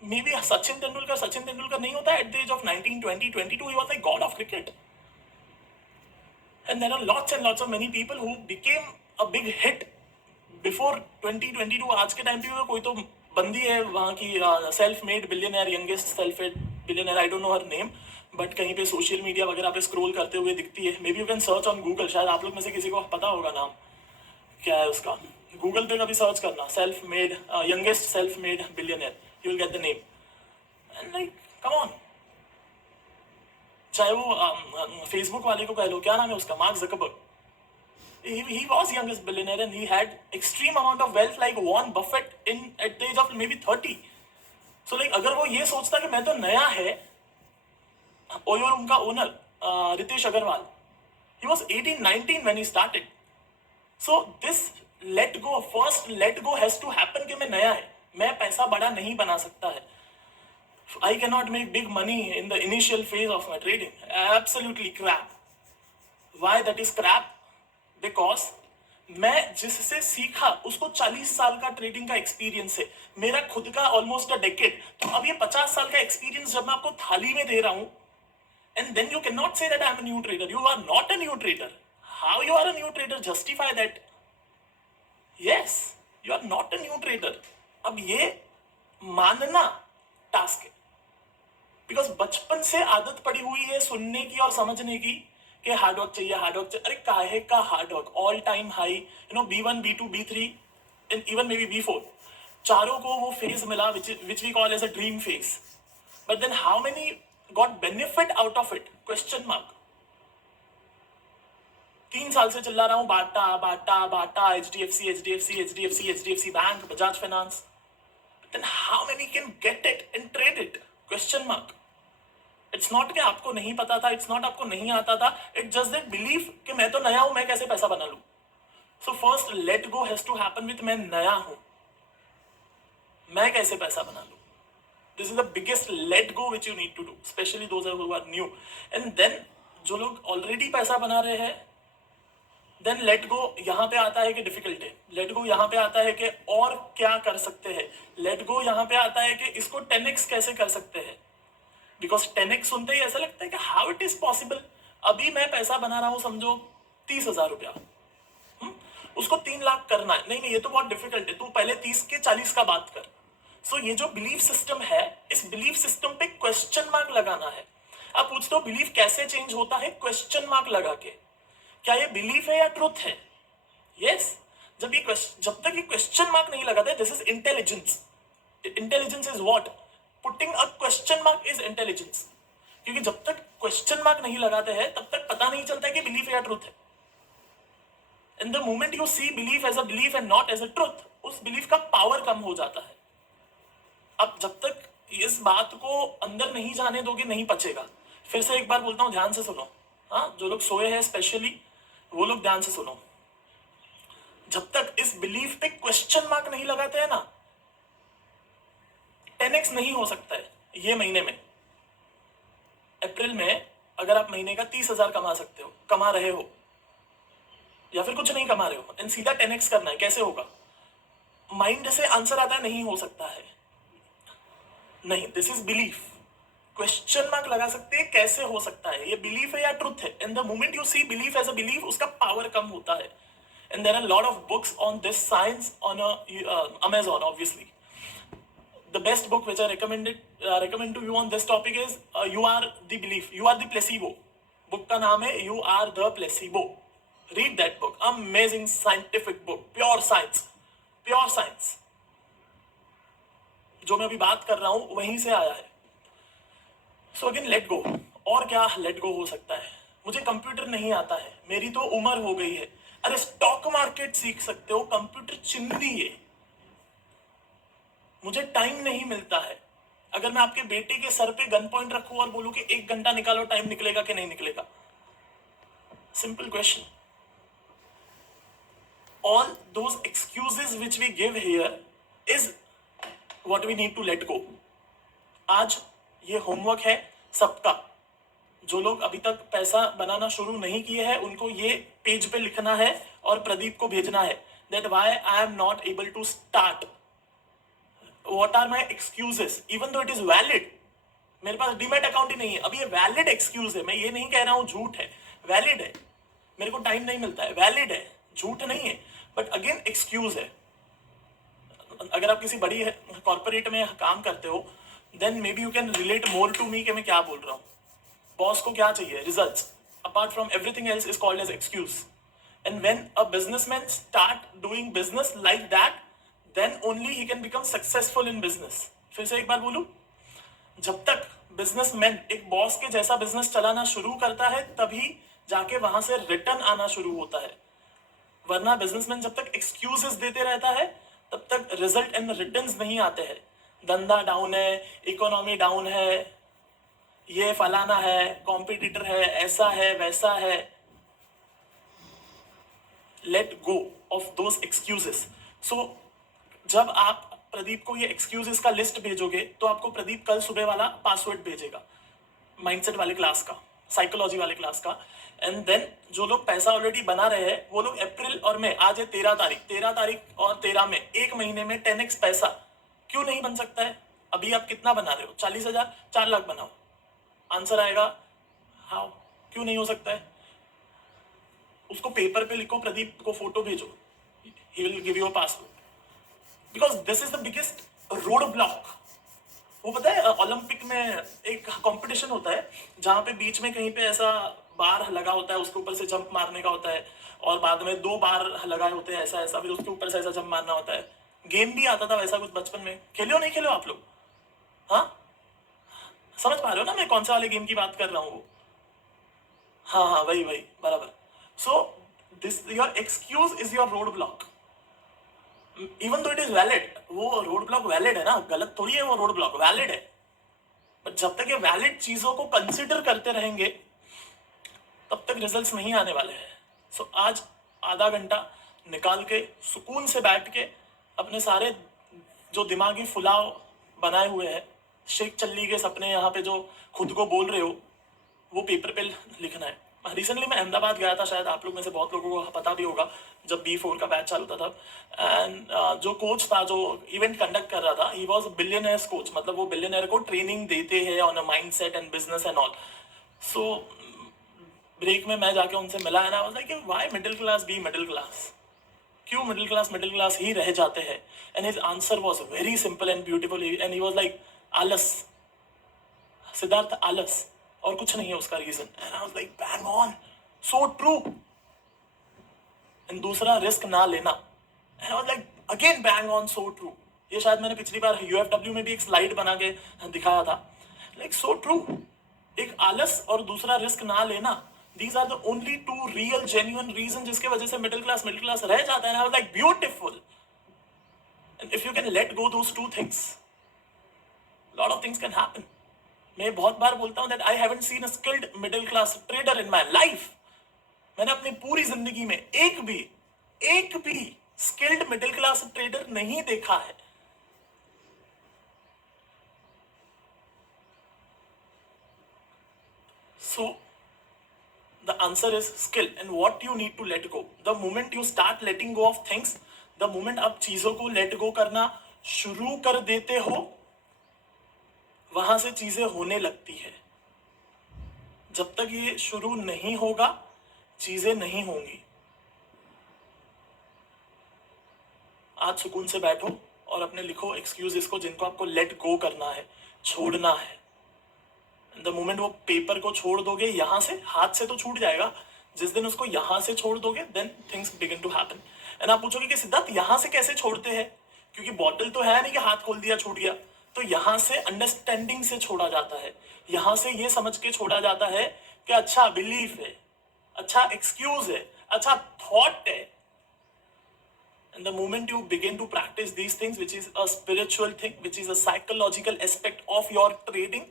मे बी सचिन तेंदुलकर नहीं होता at the age of 19, 20, 22, he was like god of cricket. And there are lots and lots of many people who became a big hit before 2022। आज के टाइम पे कोई तो बंदी है वहाँ की, self made billionaire, youngest self made billionaire, I don't no her name, but कहीं पे सोशल मीडिया वगैरह पे स्क्रॉल करते हुए दिखती है। मे be you can search on Google, शायद आप लोग में से किसी को पता होगा नाम क्या है उसका। गूगल पे कभी सर्च करना self made, youngest self made billionaire, you will get the name. And like come on, चाहे वो फेसबुक वाले को कह लो, क्या नाम है उसका, mark Zuckerberg. He was youngest billionaire and he had extreme amount of wealth like Warren Buffett in at the age of maybe 30. So like अगर वो ये सोचता कि मैं तो नया है, और उनका owner Ritesh Agarwal, he was 18, 19 when he started. So this let go, first let go has to happen कि मैं नया है, मैं पैसा बड़ा नहीं बना सकता है, I cannot make big money in the initial phase of my trading. Absolutely crap. Why that is crap? Because मैं जिससे सीखा उसको 40 साल का ट्रेडिंग का एक्सपीरियंस है, मेरा खुद का ऑलमोस्ट अ डेकेड। तो अब ये 50 साल का एक्सपीरियंस जब मैं आपको थाली में दे रहा हूं, and then you can not say that I am a new trader, you are not a new trader. How you are a new trader? Justify that. Yes, you are not a new trader. अब ये मानना task है, because बचपन से आदत पड़ी हुई है सुनने की और समझने की कि हार्ड वर्क चाहिए, हार्ड वर्क चाहिए। अरे काहे का hard work? All time high, you know, B1, B2, B3 and even may be B4, चारों को वो फेज मिला which we call as a dream phase. But then how many got benefit out of it? Question mark. 3 साल से चिल्ला रहा हूं Bata Bata Bata, HDFC bank, Bajaj finance. Then how many can get it and trade it? Question mark. It's not कि आपको नहीं पता था, इट्स नॉट आपको नहीं आता था, इट जस्ट दैट बिलीव कि मैं तो नया हूं, मैं कैसे पैसा बना लूं। So first let go has to happen with मैं नया हूं, मैं कैसे पैसा बना लूं। This is the biggest let go which you need to do, specially those who are new. And then जो लोग ऑलरेडी पैसा बना रहे हैं, देन लेट गो यहां पे आता है कि डिफिकल्ट है, लेट गो यहां पे आता है कि और क्या कर सकते हैं, लेट गो यहां पे आता है कि इसको 10x कैसे कर सकते हैं। बिकॉज 10x सुनते ही ऐसा लगता है कि हाउ इट इज पॉसिबल। अभी मैं पैसा बना रहा हूं समझो 30,000 रुपया, उसको 3 लाख करना है, नहीं ये तो बहुत डिफिकल्ट है, तू पहले 30 के 40 का बात कर। सो ये जो बिलीफ सिस्टम है, इस बिलीफ सिस्टम पे क्वेश्चन मार्क लगाना है। आप पूछते हो बिलीफ कैसे चेंज होता है? क्वेश्चन मार्क लगा के। क्या ये बिलीफ है या ट्रुथ है? यस, जब तक ये क्वेश्चन मार्क नहीं लगाते, this is intelligence. Intelligence is what? Putting a question mark is intelligence. क्योंकि जब तक क्वेश्चन मार्क नहीं लगाते हैं तब तक पता नहीं चलता है कि बिलीफ है या ट्रुथ है। In the moment you see belief as a belief and not as a truth, उस बिलीफ का पावर कम हो जाता है। अब जब तक इस बात को अंदर नहीं जाने दोगे नहीं पचेगा। फिर से एक बार बोलता हूं, ध्यान से सुनो। हाँ, जो लोग सोए हैं स्पेशली वो लोग ध्यान से सुनो। जब तक इस बिलीफ पे क्वेश्चन मार्क नहीं लगाते हैं ना, 10x नहीं हो सकता है। ये महीने में, अप्रैल में अगर आप महीने का 30,000 कमा सकते हो, कमा रहे हो, या फिर कुछ नहीं कमा रहे हो, एंड सीधा 10x करना है, कैसे होगा? माइंड से आंसर आता है नहीं हो सकता है, नहीं, this is belief. Question mark लगा सकते हैं कैसे हो सकता है, ये बिलीफ है या ट्रुथ है। And the moment you see belief as a belief, उसका पावर कम होता है। And there are lot of books on this science on Amazon, obviously. The best book which I recommend to you on this topic is You Are the Belief, You Are the Placebo. Book का नाम है You Are the Placebo. Read that book. Amazing scientific book, pure science, pure science. जो मैं अभी बात कर रहा हूं वहीं से आया है। So again let go. और क्या लेट गो हो सकता है? मुझे कंप्यूटर नहीं आता है, मेरी तो उम्र हो गई है। अरे स्टॉक मार्केट सीख सकते हो, कंप्यूटर चिंदी है। मुझे टाइम नहीं मिलता है। अगर मैं आपके बेटे के सर पे गन पॉइंट रखूं और बोलूं कि 1 घंटा निकालो, टाइम निकलेगा कि नहीं निकलेगा? Simple question. All those excuses which we give here is what we need to let go. आज ये होमवर्क है सबका। जो लोग अभी तक पैसा बनाना शुरू नहीं किए हैं, उनको ये पेज पे लिखना है और प्रदीप को भेजना है that why I am not able to start. What are my excuses? Even though it is valid. मेरे पास डीमैट अकाउंट ही नहीं है, अब ये वैलिड एक्सक्यूज है। मैं ये नहीं कह रहा हूं झूठ है, वैलिड है। मेरे को टाइम नहीं मिलता है, वैलिड है, झूठ नहीं है, बट अगेन एक्सक्यूज है। अगर आप किसी बड़ी कॉर्पोरेट में काम करते हो, then may be you can relate more to me कि मैं क्या बोल रहा हूँ। बॉस को क्या चाहिए? Results. Apart from everything else is called as excuse. And when a businessman start doing business like that, then only he can become successful in business. फिर से एक बार बोलूं, जब तक बिजनेसमैन एक बॉस के जैसा बिजनेस चलाना शुरू करता है, तभी जाके वहां से रिटर्न आना शुरू होता है। वरना बिजनेसमैन जब तक एक्सक्यूजेस देते रहता है, तब तक रिजल्ट एंड रिटर्न्स नहीं आते हैं। धंधा डाउन है, इकोनॉमी डाउन है, ये फलाना है, कॉम्पिटिटर है, ऐसा है, वैसा है। Let go of those excuses. So जब आप प्रदीप को ये एक्सक्यूजेस का लिस्ट भेजोगे, तो आपको प्रदीप कल सुबह वाला पासवर्ड भेजेगा, माइंडसेट वाले क्लास का, साइकोलॉजी वाले क्लास का। एंड देन जो लोग पैसा ऑलरेडी बना रहे हैं, वो लोग अप्रैल और मई, आज है 13 तारीख और 13 में, 1 महीने में 10x पैसा क्यों नहीं बन सकता है? अभी आप कितना बना रहे हो? 40,000, 4 लाख बनाओ। आंसर आएगा हाउ, क्यों नहीं हो सकता है? उसको पेपर पे लिखो, प्रदीप को फोटो भेजो, he will give you a password. Because this is the biggest road block. वो पता है, ओलंपिक में एक कंपटीशन होता है जहां पे बीच में कहीं पे ऐसा बार लगा होता है, उसके ऊपर से जंप मारने का होता है, और बाद में 2 बार लगाए होते हैं ऐसा ऐसा, फिर उसके ऊपर से ऐसा जंप मारना होता है। गेम भी आता था वैसा कुछ बचपन में। खेले हो नहीं खेले हो आप लोग? हाँ, समझ पा रहे हो ना मैं कौन सा वाले गेम की बात कर रहा हूँ? हाँ हाँ, वही वही, बराबर। So this your excuse is your road block. Even though it is valid, वो रोड ब्लॉक वैलिड है ना, गलत थोड़ी है वो, रोड ब्लॉक वैलिड है। बट जब तक ये वैलिड चीजों को कंसिडर करते रहेंगे, तब तक रिजल्ट्स नहीं आने वाले हैं। सो आज आधा घंटा निकाल के सुकून से बैठ के अपने सारे जो दिमागी फुलाव बनाए हुए हैं, शेख चल्ली के सपने यहाँ पे जो खुद को बोल रहे हो, वो पेपर पे लिखना है। रिसेंटली मैं अहमदाबाद गया था, शायद आप लोग में से बहुत लोगों को पता भी होगा, जब B4 का बैच चालू था तब। एंड जो कोच था जो इवेंट कंडक्ट कर रहा था, ही वाज बिलियनर्स कोच, मतलब वो बिलियनर को ट्रेनिंग देते हैं on a mindset and business and all. So break में मैं जाके उनसे मिला है ना, was like why middle class be middle class, क्यों मिडिल क्लास ही रह जाते हैं? And his answer was very simple and beautiful, and he was like आलस, सिद्धार्थ, आलस, और कुछ नहीं है उसका reason. And I was like bang on, so true. And दूसरा, रिस्क ना लेना। And I was like again bang on, so true. ये शायद मैंने पिछली बार UFW में भी एक स्लाइड बना के दिखाया था, लाइक सो ट्रू। एक आलस और दूसरा रिस्क ना लेना, these are the only 2 real genuine reason जिसके वजह से मिडिल क्लास रह जाता है। I was like beautiful. And if you can let go those 2 things, lot of things can happen. मैं बहुत बार बोलता हूं that I haven't seen a skilled middle class trader in my life. मैंने अपनी पूरी जिंदगी में एक भी स्किल्ड मिडिल क्लास ट्रेडर नहीं देखा है। So the answer is skill and what you need to let go. The moment you start letting go of things, the moment आप चीजों को let go करना शुरू कर देते हो, वहां से चीजें होने लगती है। जब तक ये शुरू नहीं होगा, चीजें नहीं होंगी। आज सुकून से बैठो और अपने लिखो एक्सक्यूजेस को जिनको आपको लेट गो करना है, छोड़ना है। द मोमेंट वो पेपर को छोड़ दोगे, यहां से हाथ से तो छूट जाएगा, जिस दिन उसको यहां से छोड़ दोगे then things begin to happen. And आप पूछोगे कि सिद्धार्थ यहां से कैसे छोड़ते हैं, क्योंकि बॉटल तो है नहीं कि हाथ खोल दिया छूट गया। तो यहां से अंडरस्टैंडिंग से छोड़ा जाता है, यहां से ये समझ के छोड़ा जाता है कि अच्छा बिलीफ है, अच्छा एक्सक्यूज है, अच्छा थॉट है। And the moment you begin to practice these things, which is a spiritual thing, which is a psychological aspect of your trading,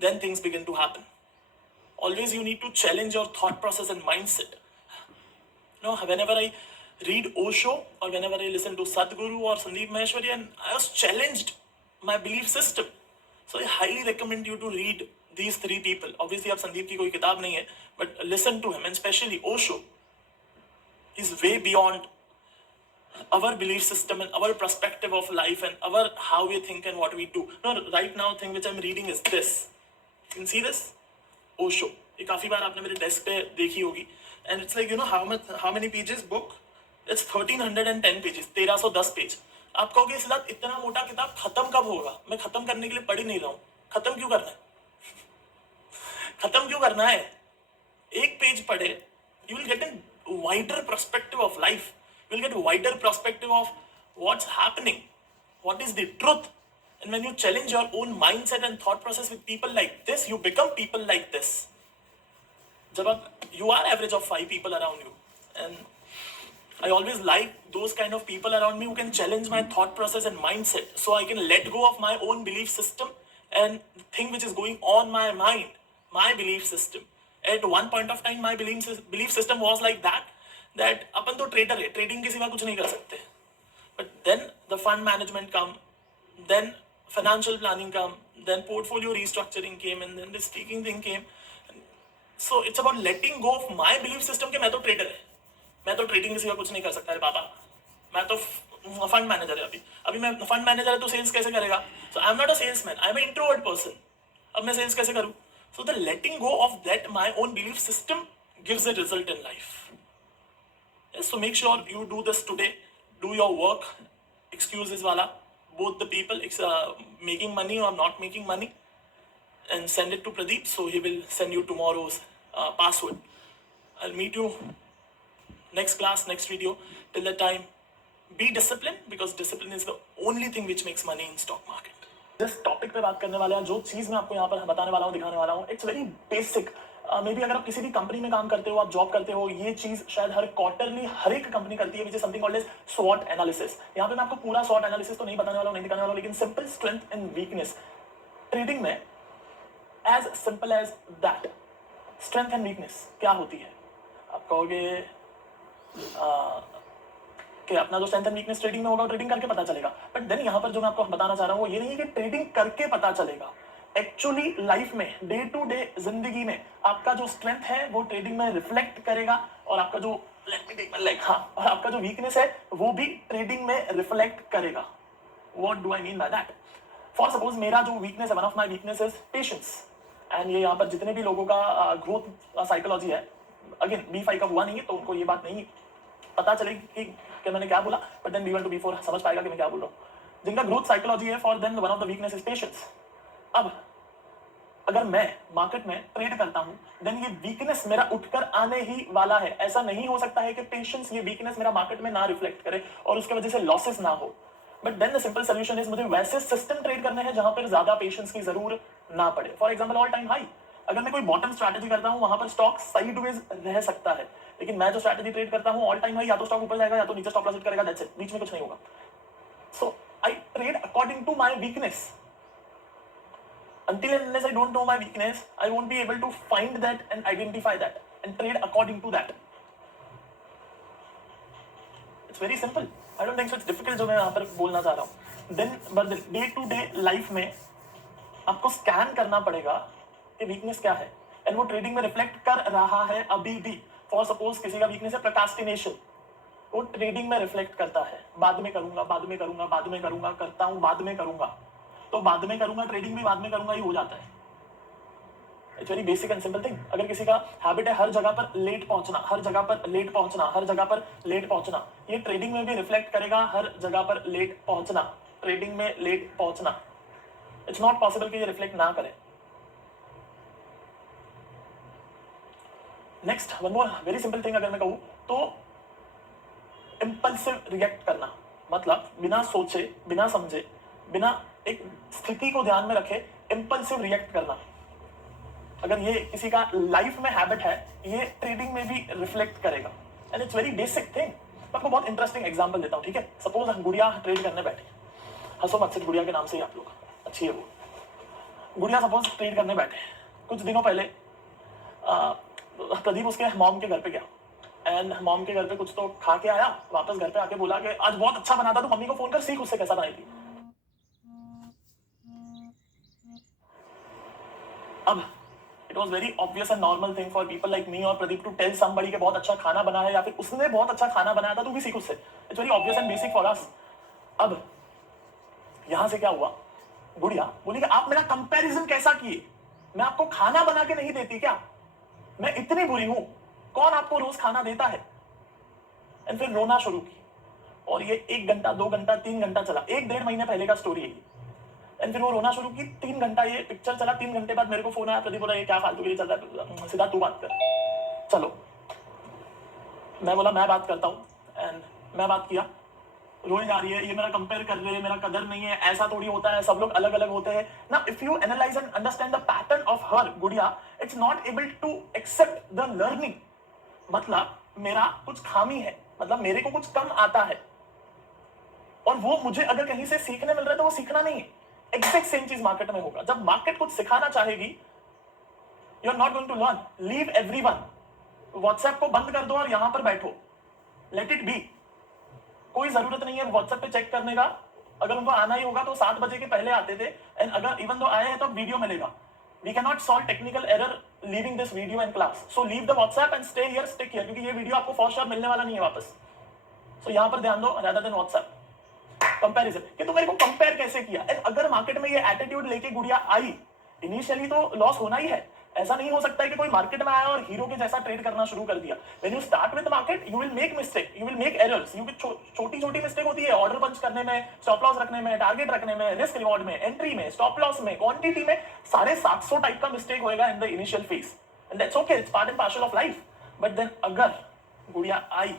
then things begin to happen. Always you need to challenge your thought process and mindset. Whenever I read Osho or whenever I listen to Sadhguru or Sandeep Maheshwari, and I was challenged my belief system. So I highly recommend you to read these three people. Obviously, आप संदीप की कोई किताब नहीं है, but listen to him, and especially Osho. He's way beyond our belief system and our perspective of life and our how we think and what we do. No, right now thing which I'm reading is this. You can see this Osho. ये काफी बार आपने मेरे desk पे देखी होगी, and it's like how many pages book? It's 1310 pages, 1310 page. आप कहोगे सिद्धार्थ इतना मोटा किताब खत्म कब होगा? मैं खत्म करने के लिए पढ़ ही नहीं रहा हूँ। खत्म क्यों करना है? खत्म क्यों करना है? एक पेज पढ़े, you will get a wider perspective of life. You will get a wider perspective of what's happening, what is the truth. And when you challenge your own mindset and thought process with people like this, you become people like this. You are average of 5 people around you, and I always like those kind of people around me who can challenge my thought process and mindset, so I can let go of my own belief system and the thing which is going on my mind, my belief system. At one point of time, my belief system was like that अपन तो trader है, trading के सिवा कुछ नहीं कर सकते। But then the fund management come, then financial planning come, then portfolio restructuring came, and then the speaking thing came. So it's about letting go of my belief system कि मैं तो ट्रेडर है, मैं तो ट्रेडिंग के सिवा कुछ नहीं कर सकता है बाबा, मैं तो फंड मैनेजर है। अभी मैं फंड मैनेजर है तो सेल्स कैसे करेगा? So I'm not a salesman, I'm an introvert person. अब मैं सेल्स कैसे करूँ? So the letting go of that my own belief system gives a result in life. Yes, so make sure you do this today. Do your work. Excuses wala, both the people making money or not making money, and send it to Pradeep. So he will send you tomorrow's password. I'll meet you next class, next video. Till that time, be disciplined, because discipline is the only thing which makes money in stock market. जिस topic पे बात करने वाले हैं, जो चीज मैं आपको यहाँ पर बताने वाला हूँ, दिखाने वाला हूँ, it's very basic. May be अगर आप किसी भी कंपनी में काम करते हो, आप जॉब करते हो, ये चीज शायद हर क्वार्टरली हर एक कंपनी करती है, which is something called as स्वॉट एनालिसिस। यहाँ पे मैं आपको पूरा स्वॉट एनालिसिस तो नहीं बताने वाला हूँ, नहीं दिखाने वाला हूँ, लेकिन simple strength and weakness trading में as simple as that. Strength and weakness क्या होती है? आप कहोगे कि अपना जो स्ट्रेंथ एंड वीकनेस ट्रेडिंग में होगा, ट्रेडिंग करके पता चलेगा। बट देन यहाँ पर जो मैं आपको बताना चाह रहा हूँ वो ये नहीं है कि ट्रेडिंग करके पता चलेगा। एक्चुअली लाइफ में, डे टू डे जिंदगी में आपका जो स्ट्रेंथ है वो ट्रेडिंग में रिफ्लेक्ट करेगा, और आपका जो और आपका जो वीकनेस है वो भी ट्रेडिंग में रिफ्लेक्ट करेगा। What do I mean by that? For suppose मेरा जो वीकनेस है, one of my weakness is patience. And ये यहाँ पर जितने भी लोगों का ग्रोथ साइकोलॉजी है, अगेन B5 का हुआ नहीं है तो उनको ये बात नहीं पता चलेगी कि मैंने क्या बोला, but then B1 to B4 समझ पाएगा कि मैं क्या बोल रहा हूँ। जिनका ग्रोथ साइकोलॉजी है, for them one of the weakness is patience. अब अगर मैं मार्केट में ट्रेड करता हूं, देन ये वीकनेस मेरा उठकर आने ही वाला है। ऐसा नहीं हो सकता है कि पेशेंस, ये वीकनेस मेरा मार्केट में ना रिफ्लेक्ट करे और उसके वजह से लॉसेस ना हो। But then the simple solution is, मुझे वैसे सिस्टम ट्रेड करने हैं जहां पर ज्यादा पेशेंस की जरूरत ना पड़े। For example all time high, अगर मैं कोई बॉटम स्ट्रैटेजी करता हूं, वहां पर स्टॉक साइडवेज रह सकता है, लेकिन मैं जो स्ट्रैटेजी ट्रेड करता हूं ऑल टाइम हाई, या तो स्टॉक ऊपर जाएगा या तो नीचे स्टॉप लॉस हिट करेगा, दैट्स इट, बीच में कुछ नहीं होगा। So I trade according to my weakness. Until and unless I don't know my weakness, I won't be able to find that and identify that and trade according to that. It's it's very simple, I don't think so it's difficult जो मैं यहाँ पर बोलना चाह रहा हूँ। Then but day to day life में आपको स्कैन करना पड़ेगा कि वीकनेस क्या है, एंड वो ट्रेडिंग में रिफ्लेक्ट कर रहा है अभी भी। फॉर सपोज किसी का वीकनेस है प्रोक्रास्टिनेशन, वो ट्रेडिंग में रिफ्लेक्ट करता है, बाद में करूंगा, बाद में करूंगा, बाद में करूंगा, करता हूं, बाद में करूंगा, तो बाद में करूंगा, ट्रेडिंग भी बाद में करूंगा ही हो जाता है। It's very basic and simple thing. अगर किसी का हैबिट है हर जगह पर लेट पहुंचना, हर जगह पर लेट पहुंचना, हर जगह पर लेट पहुंचना, ये ट्रेडिंग में भी रिफ्लेक्ट करेगा, हर जगह पर लेट पहुंचना, ट्रेडिंग में लेट पहुंचना। इट्स नॉट पॉसिबल कि ये रिफ्लेक्ट ना करे। Next one more very simple thing अगर मैं कहूं तो इम्पल्सिव रिएक्ट करना, मतलब बिना सोचे, बिना समझे, बिना एक स्थिति को ध्यान में रखे इम्पल्सिव रिएक्ट करना। अगर ये किसी का लाइफ में हैबिट है, ये ट्रेडिंग में भी रिफ्लेक्ट करेगा, and it's very basic thing. मैं आपको बहुत इंटरेस्टिंग एग्जांपल देता हूं, ठीक है। सपोज हम गुड़िया ट्रेड करने बैठे, हंसो मत, सिर्फ गुड़िया के नाम से ही आप लोग, अच्छी है वो गुड़िया। सपोज ट्रेड करने बैठे, कुछ दिनों पहले प्रदीप उसके मॉम के घर पे गया, एंड मॉम के घर पे कुछ तो खा के आया, वापस घर पे आके बोला कि आज बहुत अच्छा बना था, तो मम्मी को फोन कर सीख उससे कैसा बनाई थी। अब it was very obvious and normal thing for people like me और प्रदीप टू टेल समबडी के बहुत अच्छा खाना बना है, या फिर उसने बहुत अच्छा खाना बनाया था, तू भी सीख उससे। It's very obvious and basic for us. अब यहां से क्या हुआ, गुड़िया बोली कि आप मेरा कंपैरिजन कैसा किए, मैं आपको खाना बना के नहीं देती क्या, मैं इतनी बुरी हूं, कौन आपको रोज खाना देता है। एंड फिर रोना शुरू की, और ये 1 घंटा 2 घंटा 3 घंटा चला, 1-1.5 महीने पहले का स्टोरी है। एंड फिर वो रोना शुरू की, 3 घंटा ये पिक्चर चला, 3 घंटे बाद मेरे को फोन आया, प्रदीप बोला ये क्या फालतू के लिए चल रहा है, सीधा तू बात कर। चलो मैं बोला मैं बात करता हूं, एंड मैं बात किया। रोई जा रही है, ये मेरा कंपेयर कर रहे हैं, मेरा कदर नहीं है, ऐसा थोड़ी होता है, सब लोग अलग अलग होते हैं ना। If you analyse and understand the pattern of her, Gudiya it's not able to accept the learning. मतलब मेरा कुछ खामी है, मतलब मेरे को कुछ कम आता है, और वो मुझे अगर कहीं से सीखने मिल रहा है तो वो सीखना नहीं है। एग्जैक्ट सेम चीज मार्केट में होगा। जब मार्केट कुछ सिखाना चाहेगी, you are not going to learn, leave everyone, WhatsApp को बंद कर दो और यहां पर बैठो, लेट इट बी। कोई जरूरत नहीं है व्हाट्सएप पे चेक करने का। अगर उनको आना ही होगा तो 7 बजे के पहले आते थे, एंड अगर इवन दो आए हैं तो वीडियो मिलेगा। We can not solve technical error leaving this video in class, so leave the WhatsApp and stay here, stick here, क्योंकि ये वीडियो आपको फॉर श्योर मिलने वाला नहीं है वापस। सो यहां पर ध्यान दो rather than व्हाट्सएप। कंपैरिजन कि तू मेरे को कंपेयर कैसे किया, एंड अगर मार्केट में ये एटीट्यूड लेके गुड़िया आई, इनिशियली तो लॉस होना ही है। ऐसा नहीं हो सकता है कि कोई मार्केट में आया और हीरो के जैसा ट्रेड करना शुरू कर दिया। When you start with market you will make mistake, you will make errors, you छोटी छोटी मिस्टेक होती है, ऑर्डर पंच करने में, स्टॉप लॉस रखने में, टारगेट रखने में, रिस्क रिवॉर्ड में, एंट्री में, स्टॉप लॉस में, क्वांटिटी में, सारे 700 टाइप का मिस्टेक होएगा in the initial phase, and that's okay, it's part and parcel of life. But then अगर गुड़िया आई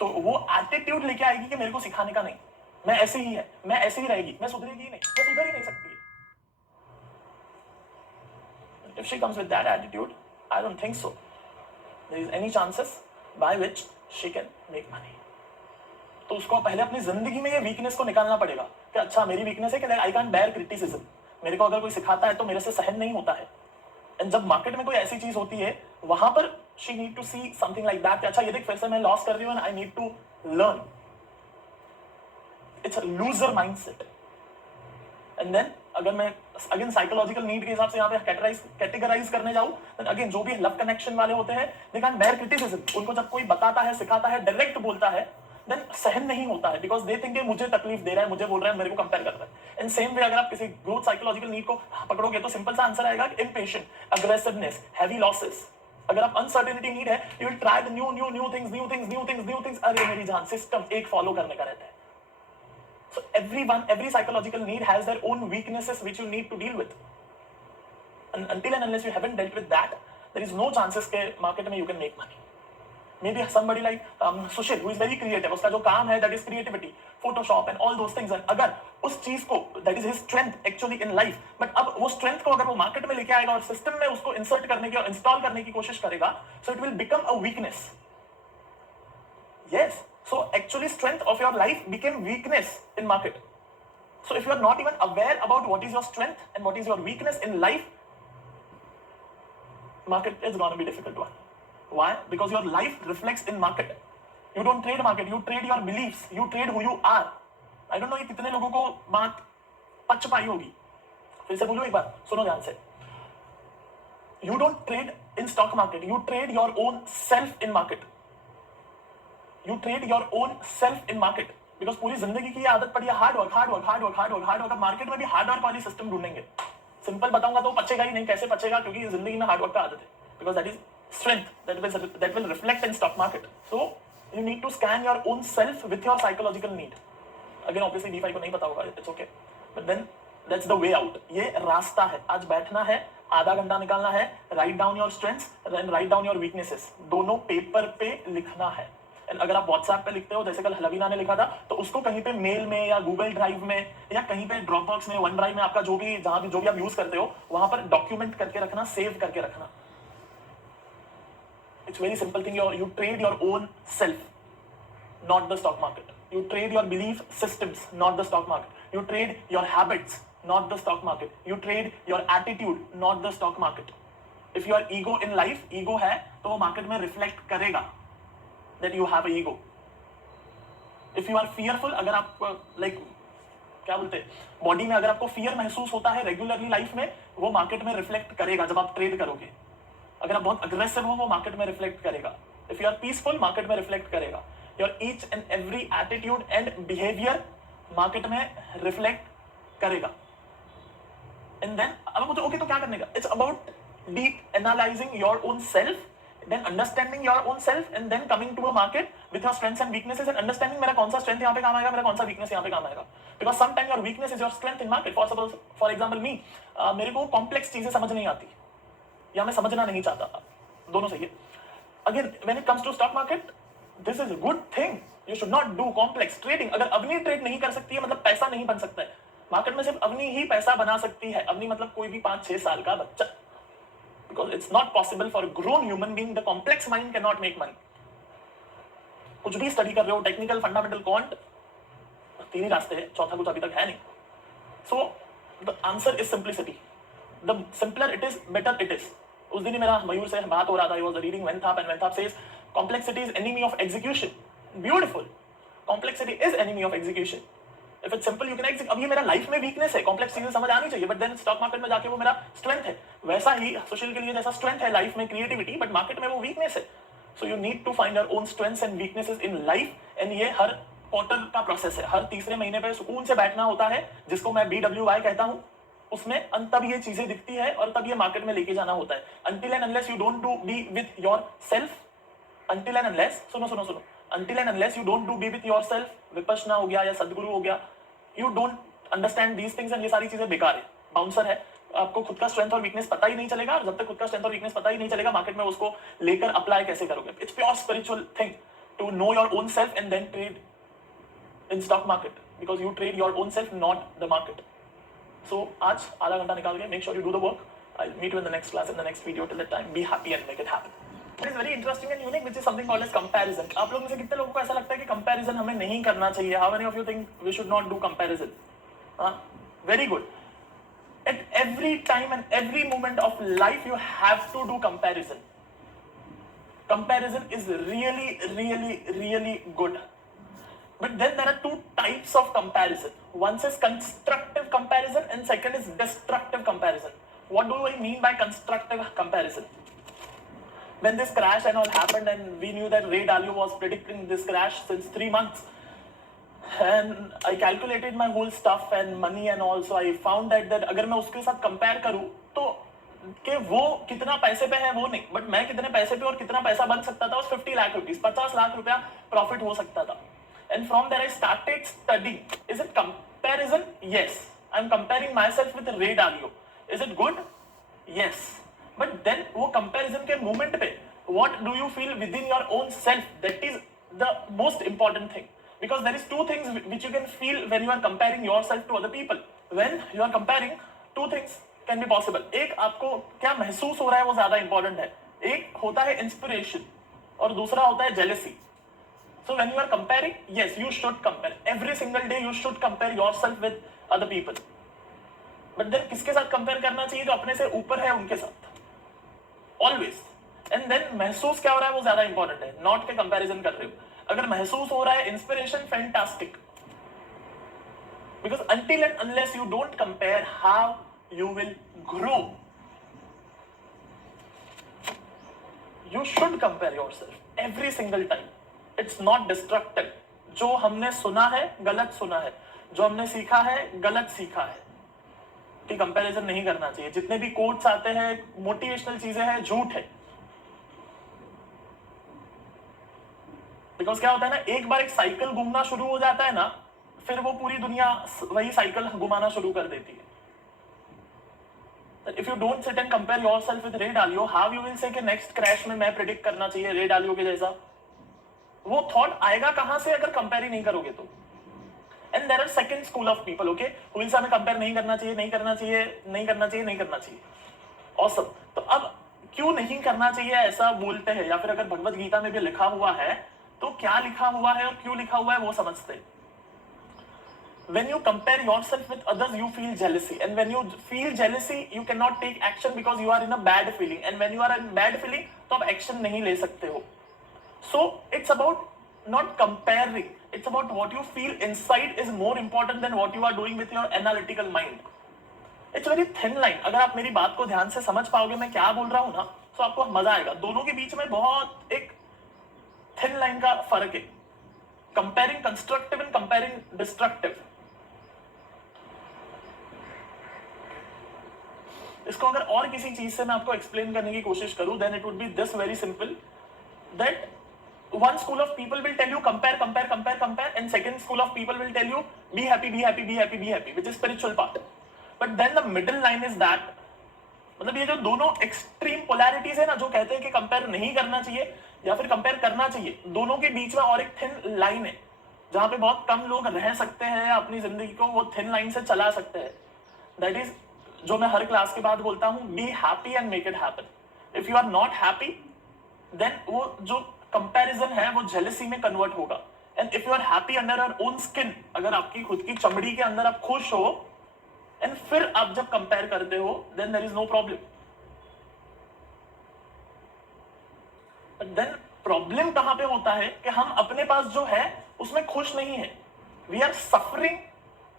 तो वो एटीट्यूड लेके आएगी कि मेरे को सिखाने का नहीं, मैं ऐसे ही है, मैं ऐसे ही रहेगी, मैं सुधरेगी ही नहीं, मैं सुधर ही नहीं सकती। If she comes with that attitude, I don't think so there is any chances by which she can make money. तो उसको पहले अपनी जिंदगी में ये वीकनेस को निकालना पड़ेगा कि अच्छा मेरी वीकनेस है कि आई कैन बेयर क्रिटिसिज्म, मेरे को अगर कोई सिखाता है तो मेरे से सहन नहीं होता है। एंड जब मार्केट में कोई ऐसी चीज होती है, वहां पर she need to see something like that, अच्छा ये देख फिर से मैं लॉस कर रही हूं, I need to learn. It's a loser mindset. And then अगर मैं अगेन साइकोलॉजिकल नीड के हिसाब से यहाँ पे कैटेगराइज करने जाऊं, देन अगेन जो भी लव कनेक्शन वाले होते हैं दे कैन बेयर क्रिटिसिज्म। उनको जब कोई बताता है, सिखाता है, डायरेक्ट बोलता है, देन सहन नहीं होता है, बिकॉज दे थिंक मुझे तकलीफ दे रहा है, मुझे बोल रहा है, मेरे को कंपेयर कर रहा है। इन सेम वे अगर आप किसी ग्रोथ साइकोलॉजिकल नीड को पकड़ोगे तो सिंपल सा आंसर आएगा कि इम्पेशेंट, अग्रेसिवनेस, हैवी लॉसेस। अगर आप अनसर्टेनिटी नीड है, you will try the new things. अरे मेरी जान, सिस्टम एक फॉलो करने का रहता है। So every psychological need has their own weaknesses which you need to deal with. And until and unless you haven't dealt with that, there is no chances के market में you can make money. Maybe somebody like Sushil who is very creative, उसका जो काम है that is creativity, Photoshop and all those things. And अगर उस चीज को that is his strength actually in life, but अब वो strength को अगर वो market में लेके आएगा और system में उसको insert करने की और install करने की कोशिश करेगा, so it will become a weakness. Yes. So actually strength of your life became weakness in market. So if you are not even aware about what is your strength and what is your weakness in life, market is going to be difficult one. Why? Because your life reflects in market. You don't trade market, you trade your beliefs, you trade who you are. I don't know ये कितने लोगों को बात पच पाई होगी. फिर से बोलो एक बार, सुनो ध्यान से. You don't trade in stock market, you trade your own self in market. You trade your own self in market. Because पूरी जिंदगी की ये आदत पड़ी है hard work, hard work, hard work, hard work, hard work. अब market में भी हार्ड वर्क वाली सिस्टम ढूंढेंगे. सिंपल बताऊंगा तो पचेगा ही नहीं. कैसे पचेगा? क्योंकि जिंदगी में हार्ड वर्क का आदत है. Because that is strength that will reflect in stock market. So you need to scan your own self with your psychological need. Again, obviously DeFi को नहीं पता होगा, it's okay. But then that's the way out. ये रास्ता है. आज बैठना है, आधा घंटा निकालना है, write down your strengths and write down your weaknesses. दोनों पेपर पे लिखना है. And अगर आप WhatsApp पे लिखते हो, जैसे कल लवीना ने लिखा था, तो उसको कहीं पे मेल में या गूगल ड्राइव में या कहीं पे ड्रॉपबॉक्स में, वन ड्राइव में, आपका जो भी जहां भी जो भी आप यूज करते हो, वहां पर डॉक्यूमेंट करके रखना, सेव करके रखना. It's very simple thing. You trade your own self, not the stock market. You trade your belief systems, not the stock market. You trade your habits, not the stock market. You trade your attitude, not the stock market. If you are ego in life, ego है तो वो market में reflect करेगा that you have a ego. If you are fearful, अगर आप like क्या बोलते हैं, बॉडी में अगर आपको फियर महसूस होता है रेगुलरली लाइफ में, वो मार्केट में रिफ्लेक्ट करेगा जब आप ट्रेड करोगे. अगर आप बहुत अग्रेसिव हो, वो मार्केट में रिफ्लेक्ट करेगा. If you are peaceful, market में रिफ्लेक्ट करेगा. Your each and every attitude and behaviour market में रिफ्लेक्ट करेगा. एंड देन अब मुझे ओके तो क्या करने का? It's about deep analysing your own self, then understanding your own self and then coming to a market with your strengths and weaknesses and understanding मेरा कौन सा strength यहाँ पे काम आएगा, मेरा कौन सा weakness यहाँ पे काम आएगा. Because sometimes your weakness is your strength in market. For example me, मेरे को complex चीजें समझ नहीं आती या मैं समझना नहीं चाहता था. दोनों सही है. Again, when it comes to stock market, this is a good thing. You should not do complex trading. अगर अवनी ट्रेड नहीं कर सकती है मतलब पैसा नहीं बन सकता है. मार्केट में सिर्फ अवनी ही पैसा बना सकती है. अवनी मतलब कोई भी 5-6 साल का बच्चा. Because it's not possible for a grown human being. The complex mind cannot make money. कुछ भी स्टडी कर रहे हो, टेक्निकल, फंडामेंटल, क्वांट, तीन ही रास्ते हैं, चौथा कुछ अभी तक है नहीं. So the answer is simplicity. The simpler it is, better it is. उस दिन ही मेरा मयूर से बात हो रहा था. I was reading Wenthrop and Wenthrop says complexity is enemy of execution. Beautiful. Complexity is enemy of execution. If it's simple you can execute. अब ये मेरा लाइफ में वीकनेस है, कॉम्प्लेक्स चीजें समझ आनी चाहिए, बट देन स्टॉक मार्केट में जाके वो मेरा स्ट्रेंथ है. वैसा ही सुशील के लिए जैसा स्ट्रेंथ है लाइफ में क्रिएटिविटी, बट मार्केट में वो वीकनेस है. So you need to find your own strengths and weaknesses in life. And ये हर क्वार्टर का प्रोसेस है. हर तीसरे महीने पे सुकून से बैठना होता है, जिसको मैं BWI कहता हूँ. उसमें तब ये चीजें दिखती है और तब ये मार्केट में लेके जाना होता है. Until and unless you don't do be with yourself, until and unless सुनो until and unless you don't do be with yourself, Vipassana हो गया या सदगुरु हो गया, you don't understand these things, and ये सारी चीजें बेकार है, बाउंसर है. आपको खुद का स्ट्रेंथ और वीकनेस पता ही नहीं चलेगा, और जब तक खुद का स्ट्रेंथ और वीकनेस पता ही नहीं चलेगा, मार्केट में उसको लेकर अप्लाई कैसे करोगे? It's pure spiritual thing to know your own self and then trade in stock market, because you trade your own self, not the market. So आज आधा घंटा निकाल के make sure you do the work. I meet you in the next class, in the next video. Till that time be happy and make it happen. It is very interesting and unique, which is something called as comparison. आप लोग में से कितने लोगों को ऐसा लगता है कि comparison हमें नहीं करना चाहिए? How many of you think we should not do comparison? Very good. At every time and every moment of life, you have to do comparison. Comparison is really, really, really good. But then there are two types of comparison. One is constructive comparison and second is destructive comparison. What do I mean by constructive comparison? When this crash and all happened, and we knew that Ray Dalio was predicting this crash since 3 months, and I calculated my whole stuff and money and all, so I found that अगर मैं उसके साथ compare करूँ तो कि वो कितना पैसे पे है वो नहीं, बट मैं कितने पैसे पे और कितना पैसा बन सकता था, उस 50 लाख रुपीस, 50 लाख रुपया प्रॉफिट हो सकता था. And from there I started studying. Is it comparison? Yes. I'm comparing myself with Ray Dalio. Is it good? Yes. But then वो comparison के moment पे what do you feel within your own self? That is the most important thing, because there is two things which you can feel when you are comparing yourself to other people. When you are comparing, two things can be possible. एक आपको क्या महसूस हो रहा है वो ज्यादा important है. एक होता है inspiration और दूसरा होता है jealousy. So when you are comparing, yes, you should compare. Every single day you should compare yourself with other people. But then किसके साथ compare करना चाहिए? जो अपने से ऊपर है उनके साथ. Always. And then महसूस क्या हो रहा है वो ज्यादा इंपॉर्टेंट है, नॉट के कंपैरिजन कर रहे हो. अगर महसूस हो रहा है inspiration, fantastic, because until and unless you don't compare, how you will grow? You should compare yourself every single time. It's not destructive. जो हमने सुना है गलत सुना है, जो हमने सीखा है गलत सीखा है, कि कंपैरिजन नहीं करना चाहिए। जितने भी कोट्स आते हैं, मोटिवेशनल चीजें हैं, झूठ है। बिकॉज क्या होता है ना, एक बार एक साइकिल घूमना शुरू हो जाता है ना, फिर वो पूरी दुनिया वही साइकिल घुमाना शुरू कर देती है। If you don't sit and compare yourself with Ray Dalio, how you will say कि next crash में मैं predict करना चाहिए Ray Dalio के जैसा? वो thought आएगा कहां से अगर compare ही नहीं करोगे तो? And there are second school of people, okay, who will say हमें compare नहीं करना चाहिए, नहीं करना चाहिए, नहीं करना चाहिए, नहीं करना चाहिए। Awesome. तो अब क्यों नहीं करना चाहिए ऐसा बोलते हैं, या फिर अगर भगवत गीता में भी लिखा हुआ है तो क्या लिखा हुआ है और क्यों लिखा हुआ है वो समझते हैं। When you compare yourself with others, you feel jealousy, and when you feel jealousy, you cannot take action because you are in a bad feeling, and when you are in bad feeling, तो आप action नहीं ले सकते हो। So it's about not comparing. It's about what you feel inside is more important than what you are doing with your analytical mind. It's very thin line. अगर आप मेरी बात को ध्यान से समझ पाओगे मैं क्या बोल रहा हूँ ना, तो आपको मजा आएगा। दोनों के बीच में बहुत एक thin line का फर्क है। Comparing constructive and comparing destructive. इसको अगर और किसी चीज से मैं आपको एक्सप्लेन करने की कोशिश करूं, then it would be this very simple, that one school of people will tell you compare, compare, compare, compare, and second school of people will tell you be happy, be happy, be happy, be happy, which is spiritual part. But then the middle line is that, मतलब ये जो दोनों extreme polarities है ना, जो कहते हैं कि कंपेयर नहीं करना चाहिए या फिर कंपेयर करना चाहिए, दोनों के बीच में और एक थिन लाइन है जहां पे बहुत कम लोग रह सकते हैं अपनी जिंदगी को वो थिन लाइन से चला सकते हैं। दैट इज जो मैं हर क्लास के बाद बोलता हूं, be happy and make it happen. If you are not happy, then वो जो कंपैरिजन है वो जेलसी में कन्वर्ट होगा। And if you are happy under your own skin, अगर आपकी खुद की चमड़ी के अंदर आप खुश हो, एंड फिर आप जब कंपेयर करते हो, then there is no problem. Then problem कहां पे होता है कि हम अपने पास जो है उसमें खुश नहीं है। We are suffering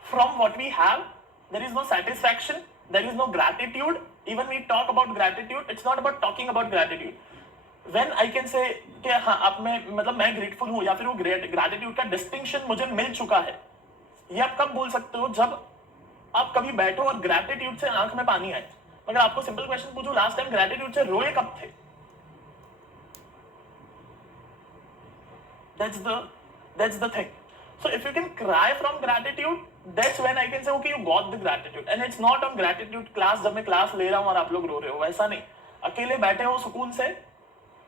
from what we have, there is no satisfaction, there is no gratitude. Even we talk about gratitude, it's not about talking about gratitude. When I can say कि हाँ अब मैं मतलब मैं grateful हूँ, या फिर वो gratitude का distinction मुझे मिल चुका है, ये आप कब बोल सकते हो? जब आप कभी बैठो और gratitude से आंख में पानी आए। मगर आपको सिंपल क्वेश्चन पूछूं, लास्ट टाइम gratitude से रोए कब थे? That's the thing. So if you can cry from gratitude, that's when I can say okay, you got the gratitude. And it's not on gratitude class जब मैं class ले रहा हूँ और आप लोग रो रहे हो, वैसा नहीं। अकेले बैठे हो सुकून से,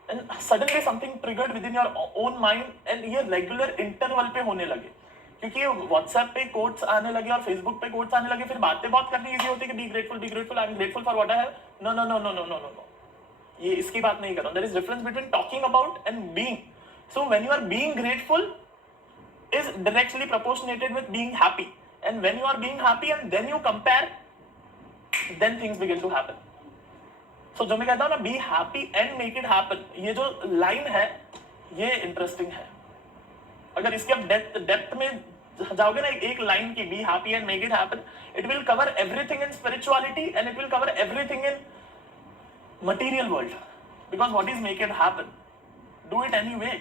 and suddenly something triggered within your own mind, and ये regular interval पे होने लगे, क्योंकि WhatsApp पे कोट्स आने लगे और Facebook पे कोट्स आने लगे, फिर बातें बहुत करनी इजी होती है कि be grateful, I'm grateful for what I have. No. ये इसकी बात नहीं कर रहा हूँ। There is difference between talking about and being. So when you are being grateful is directly proportionated with being happy, and when you are being happy and then you compare, then things begin to happen. So जो मैं कहता हूँ ना, be happy and make it happen, ये जो line है ये interesting है। अगर इसके आप डेप्थ में जाओगे ना, एक लाइन की be happy and make it happen, it will cover everything in spirituality and it will cover everything in material world. Because what is make it happen? Do it anyway.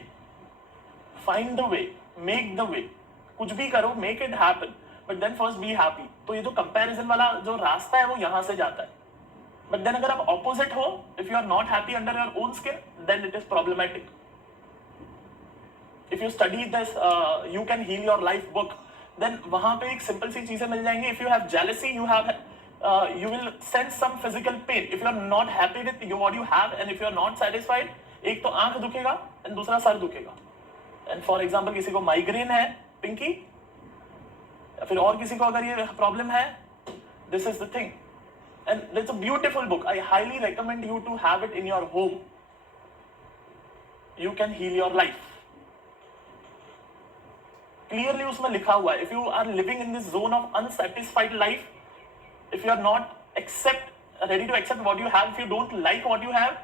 Find the way, make the way, कुछ भी करो, make it happen, but then first be happy. तो ये जो comparison वाला जो रास्ता है वो यहाँ से जाता है। But then अगर आप opposite हो, if you are not happy under your own skin, then it is problematic. If you study this You Can Heal Your Life book, then वहाँ पे एक simple सी चीजें मिल जाएंगी। If you have jealousy, you will sense some physical pain. If you are not happy with what you have, and if you are not satisfied, एक तो आंख दुखेगा and दूसरा sir दुखेगा। And for example किसी को migraine है, पिंकी, या फिर और किसी को अगर ये प्रॉब्लम है, this is the thing. And it's a beautiful book, I highly recommend you to have it in your home. You can heal your life. Clearly उसमें लिखा हुआ है, if you are living in this zone of unsatisfied life, if you are not ready to accept what you have, if you don't like what you have,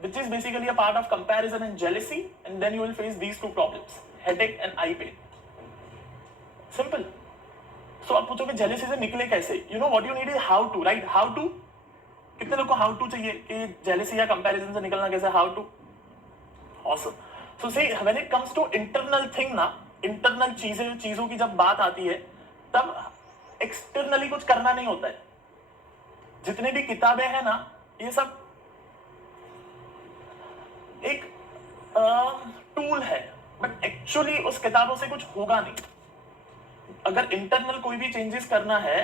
which is basically a part of comparison and jealousy, and then you will face these two problems, headache and eye pain. Simple. So आप पूछोगे jealousy से निकले कैसे? You know what you need is how to, right? How to. कितने लोग को how to चाहिए कि jealousy या comparison से निकलना कैसे? How to. Awesome. So see, when it comes to internal thing ना, internal चीजों की जब बात आती है, तब externally कुछ करना नहीं होता है. जितने भी किताबें हैं ना, ये सब एक टूल है, बट एक्चुअली उस किताबों से कुछ होगा नहीं. अगर इंटरनल कोई भी चेंजेस करना है,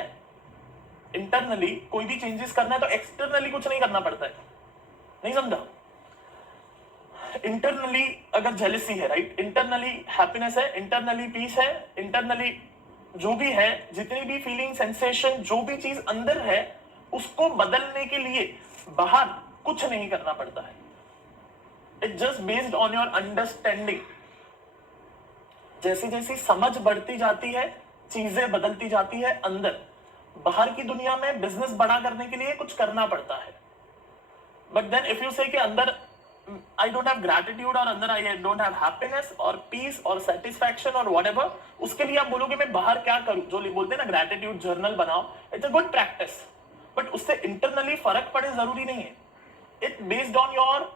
इंटरनली कोई भी चेंजेस करना है तो एक्सटर्नली कुछ नहीं करना पड़ता है. नहीं समझा? इंटरनली अगर जेलसी है, राइट, इंटरनली हैप्पीनेस है, इंटरनली पीस है, इंटरनली जो भी है, जितनी भी फीलिंग, सेंसेशन, जो भी चीज अंदर है, उसको बदलने के लिए बाहर कुछ नहीं करना पड़ता है. It just based on your understanding. जैसी जैसी समझ बढ़ती जाती है, चीजें बदलती जाती है अंदर. बाहर की दुनिया में बिजनेस बड़ा करने के लिए कुछ करना पड़ता है. बट देन इफ यू से कि अंदर आई डोंट हैव ग्रैटिट्यूड, और अंदर आई डोंट हैव हैप्पीनेस और पीस और सेटिस्फैक्शन और व्हाटएवर, उसके लिए आप बोलोगे मैं बाहर क्या करूं? जो बोलते हैं ना ग्रैटिट्यूड जर्नल बनाओ, it's a good practice, but उससे इंटरनली फर्क पड़े जरूरी नहीं है. It based on your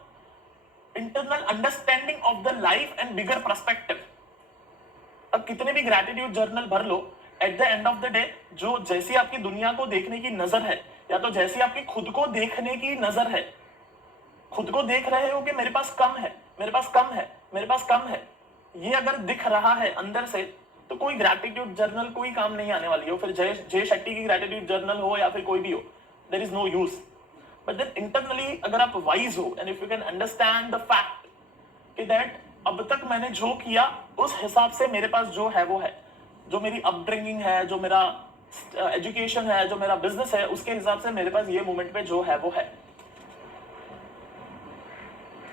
internal understanding of the life and bigger perspective. अब कितने भी ग्रैटिट्यूड जर्नल भर लो, at the end of the day जो जैसी आपकी दुनिया को देखने की नजर है, या तो जैसी आपकी खुद को देखने की नजर है, खुद को देख रहे हो कि मेरे पास कम है, मेरे पास कम है, मेरे पास कम है, ये अगर दिख रहा है अंदर से, तो कोई ग्रैटिट्यूड जर्नल कोई काम नहीं आने वाली हो. फिर जय शेट्टी की ग्रैटिट्यूड जर्नल हो या फिर कोई भी हो, there is no use. But then internally अगर आप वाइज हो, and if you can understand the fact कि दैट अब तक मैंने जो किया उस हिसाब से मेरे पास जो है वो है, जो मेरी अपब्रिंगिंग है, जो मेरा एजुकेशन है, जो मेरा बिजनेस है, उसके हिसाब से मेरे पास ये मोमेंट पे जो है वो है.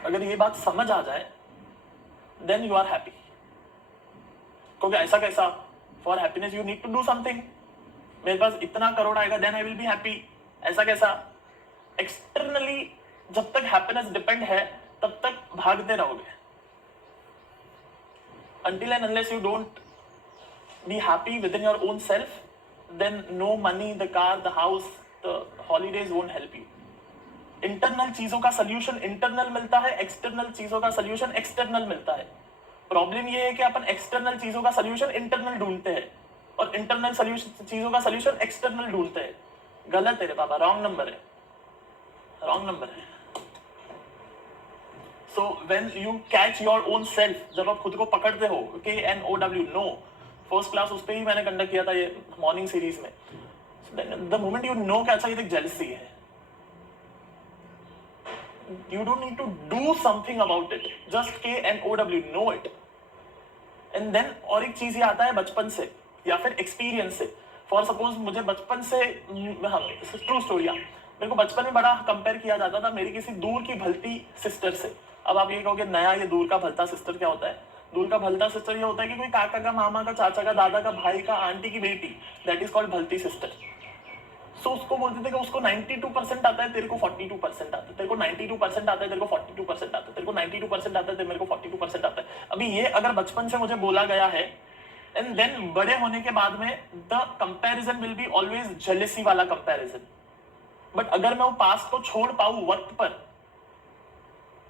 अगर ये बात समझ आ जाए, देन यू आर हैप्पी. क्योंकि ऐसा कैसा, for happiness you need to do something. मेरे पास इतना करोड़ आएगा then I will be happy. ऐसा कैसा? एक्सटर्नली जब तक हैप्पीनेस डिपेंड है तब तक भागते रहोगे. Until and unless you don't be happy within your own self, then no money, the car, the house, the holidays won't help you. Internal चीजों का सोल्यूशन इंटरनल मिलता है, एक्सटर्नल चीजों का सोल्यूशन एक्सटर्नल मिलता है. प्रॉब्लम ये है कि अपन एक्सटर्नल चीजों का सोल्यूशन इंटरनल ढूंढते हैं और इंटरनल सोल्यूशन चीजों का सोल्यूशन एक्सटर्नल ढूंढते हैं. गलत है रे बाबा, रॉन्ग नंबर है, रॉन्ग नंबर है. So when you catch your own self, जब आप खुद को पकड़ते हो, KNOW, नो, फर्स्ट क्लास उस पे ही मैंने कंडक्ट किया था ये मॉर्निंग सीरीज में. द मोमेंट यू नो कि अच्छा ये एक जेलसी है, you don't need to do something about it, just KNOW, know it. And then और एक चीज ये आता है बचपन से या फिर एक्सपीरियंस से. फॉर सपोज मुझे बचपन से, ट्रू स्टोरी, मेरे को बचपन में बड़ा कंपेयर किया जाता था मेरी किसी दूर की भलती सिस्टर से. अब आप ये कहोगे नया, ये दूर का भलता सिस्टर क्या होता है? दूर का भलता सिस्टर ये होता है कि कोई काका का, मामा का, चाचा का, दादा का, भाई का, आंटी की बेटी, दैट इज कॉल्ड भलती सिस्टर. सो उसको बोलते थे कि उसको 92% आता है, तेरे को 42% आता है, तेरे को 92% आता है, तेरे को 42% आता है, तेरे को 92% आता है, मेरे को 42% आता है. अभी ये अगर बचपन से मुझे बोला गया है, एंड देन बड़े होने के बाद में the comparison will be always jealousy वाला कंपैरिजन. बट अगर मैं वो पास्ट को छोड़ पाऊं वक्त पर,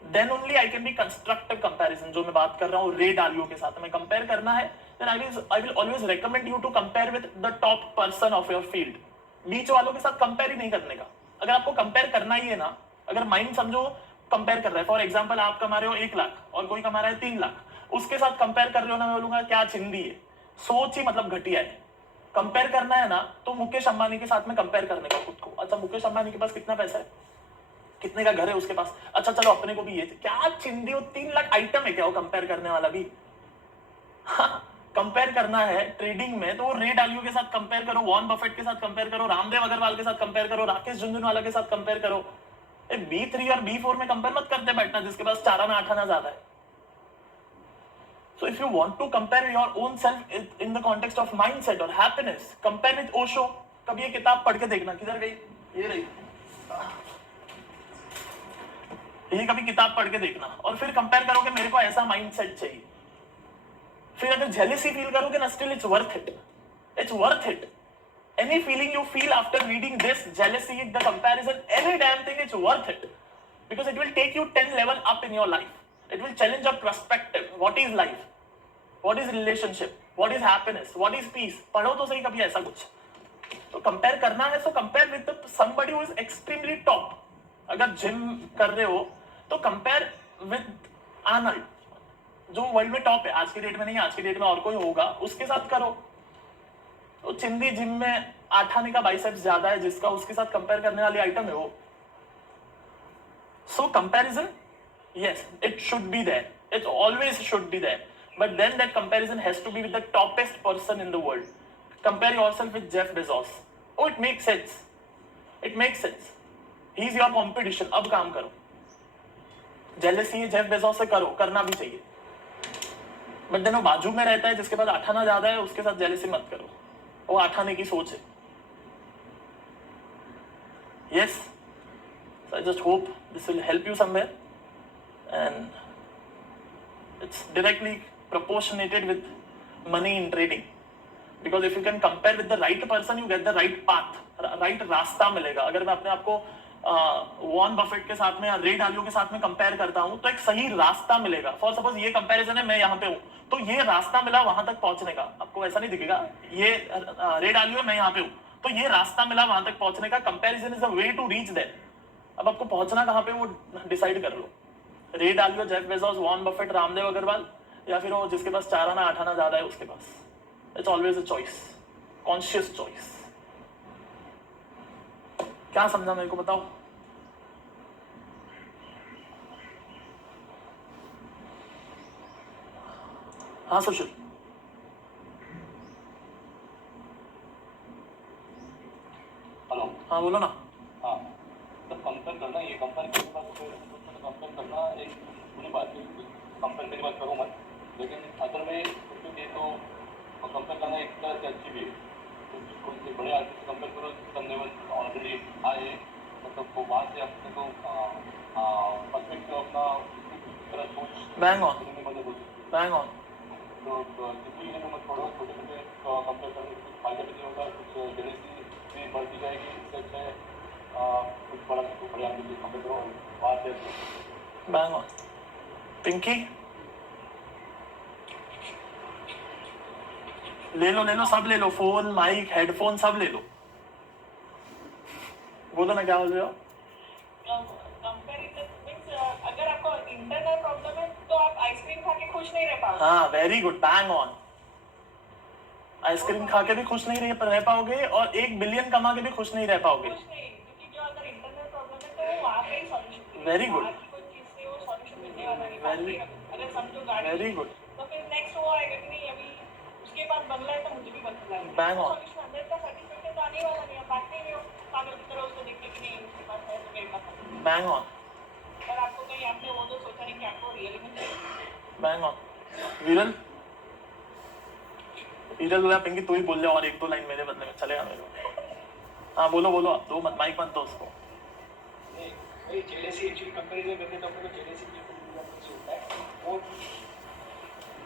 then only I can be constructive comparison. जो मैं बात कर रहा हूँ रे डालियो के साथ में कंपेयर करना है, then I will always recommend you to compare with the top person of your field. बीच वालों के साथ कंपेयर ही नहीं करने का. अगर आपको कंपेयर करना ही है ना, अगर माइंड समझो कंपेयर कर रहा है, फॉर एग्जांपल आप कमा रहे हो 1 लाख और कोई कमा रहा है 3 लाख, उसके साथ कंपेयर कर रहे हो ना, मैं बोलूंगा क्या चिंदी है, सोच ही मतलब घटिया है. कंपेयर करना है ना तो मुकेश अंबानी के साथ में कंपेयर करने का खुद को. अच्छा मुकेश अंबानी के पास कितना पैसा है, कितने का घर है उसके पास, अच्छा चलो अपने को भी ये, क्या चिंदी हो, 3 लाख आइटम है क्या वो कंपेयर करने वाला भी. कंपेयर करना है ट्रेडिंग में तो रे डालियो के साथ कंपेयर करो, वॉरेन बफेट के साथ कंपेयर करो, रामदेव अग्रवाल के साथ कंपेयर करो, राकेश झुनझुनवाला के साथ कंपेयर करो. B3 और B4 में कंपेयर मत करते बैठना जिसके पास 4 आना 8 आना ज्यादा है. So if you want to compare your own self in the context of mindset or happiness, compare with Osho. कभी ये किताब पढ़ के देखना, किधर गई, ये रही. ये कभी किताब पढ़ के देखना और फिर कंपेयर करोगे मेरे को ऐसा माइंडसेट चाहिए। फिर अगर जेलेसी फील करोगे ना, still it's worth it, it's worth it. Any feeling you feel after reading this, jealousy, the comparison, any damn thing, it's worth it. Because it will take you 10 level up in your life. It will challenge your perspective. What is life? What is relationship? What is happiness? What is peace? पढ़ो तो सही कभी ऐसा कुछ। तो compare करना है तो compare with somebody who is extremely top. अगर जिम कर रहे हो तो कंपेयर विद आर्नल्ड, जो वर्ल्ड में टॉप है। आज के डेट में नहीं, आज के डेट में और कोई होगा, उसके साथ करो। तो चिंदी जिम में 8 आने का बाइसेप्स ज्यादा है जिसका, उसके साथ कंपेयर करने वाली आइटम है वो। सो comparison, yes, it should be there, it always should be there, but then that comparison has to be with the toppest person in the world. Compare yourself with Jeff Bezos. Oh, it makes sense, it makes sense, he is your competition. अब काम करो, jealousy Jeff Bezos से करो, करना भी चाहिए, but then वो बाजू में रहता है जिसके पास 8 आना ज्यादा है, उसके साथ जेलसी मत करो, वो 8 आने की सोच है। Yes, so I just hope this will help you somewhere, and it's directly proportionated with money in trading, because if you can compare with the right person, you get the right path, right रास्ता मिलेगा। अगर मैं अपने आप को Warren Buffett के साथ में या रे डालियो के साथ में कंपेयर करता हूं तो एक सही रास्ता मिलेगा। फॉर सपोज ये कंपैरिजन है, मैं यहाँ पे हूँ तो ये रास्ता मिला वहां तक पहुंचने का, आपको ऐसा नहीं दिखेगा ये रे डालियो मैं यहाँ पे हूँ तो ये रास्ता मिला वहां तक पहुंचने का। Comparison is a way to reach there. अब आपको पहुंचना कहां पे वो डिसाइड कर लो, Ray Dalio, Jeff Bezos, Warren Buffett, Ramdev Agarwal, या फिर वो जिसके पास 4 आना 8 आना ज्यादा है उसके पास। It's always a choice, conscious choice. क्या समझा मेरे को बताओ? हाँ सुशील, हेलो, हाँ बोलो ना। हाँ, तो कंपेयर करना, ये कंपेयर करने के बाद कंपेयर करना एक बुरी बात है। कंपेयर करने के बाद करो मत, लेकिन अगर मैं कुछ दे तो कंपेयर करना एक तरह से अच्छी भी है। तो कोई से बड़े आदमी से कंपेयर करो जिसका लेवल ऑलरेडी हाई है, मतलब वो बात से अपने को पर्सपेक्टिव अपना तरह सोच बैंग ऑन, में मदद हो सकती है। Bang on. तो किसी ने मत छोड़ो, छोटे छोटे कंपेयर करने से कुछ फायदा भी नहीं होगा, कुछ जेलसी भी बढ़ती जाएगी। इससे अच्छा है कुछ बड़ा से बड़े आदमी से कंपेयर करो, बात है। Bang on. पिंकी ले लो सब ले लो, फोन, माइक, हेडफोन सब ले लो। बोलो ना क्या बोल रहे हो? अगर आपको इंटरनल प्रॉब्लम है तो आप आइसक्रीम खा के खुश नहीं रह पाओगे। हाँ very good, bang on. Ice cream खा के भी खुश नहीं रह पाओगे और 1 बिलियन कमा के भी खुश नहीं रह पाओगे। खुश नहीं, क्योंकि जो अगर इंटरनल प्रॉब्लम है तो वो वहाँ पे ही सॉल्यूशन। वेरी गुड, कोई चीज से वो सॉल्यूशन मिलने वाला नहीं। अगर समझो गाड़ी, वेरी गुड, तो फिर नेक्स्ट वो आएगा कि नहीं अभी उसके पास बंगला है तो मुझे भी बंगला है। Bang on. सॉल्यूशन अंदर का सर्टिफिकेट तो आने वाला नहीं है, बाकी नहीं हो पागल की तरह उसको देखते कि नहीं उसके पास है तो मेरे पास है। बैंग ऑन, पर आपको कहीं आपने वो तो सोचा नहीं कि आपको रियली में चाहिए। Bang on. विरल, विरल बोला पिंकी तू ही बोल ले और 1-2 लाइन मेरे बदले में, चलेगा मेरे को? हाँ बोलो बोलो, दो मत, माइक मत दो उसको। वही जेलेसी एक्चुअली कंपैरिजन करते तो अपने को जेलेसी की होता है, वो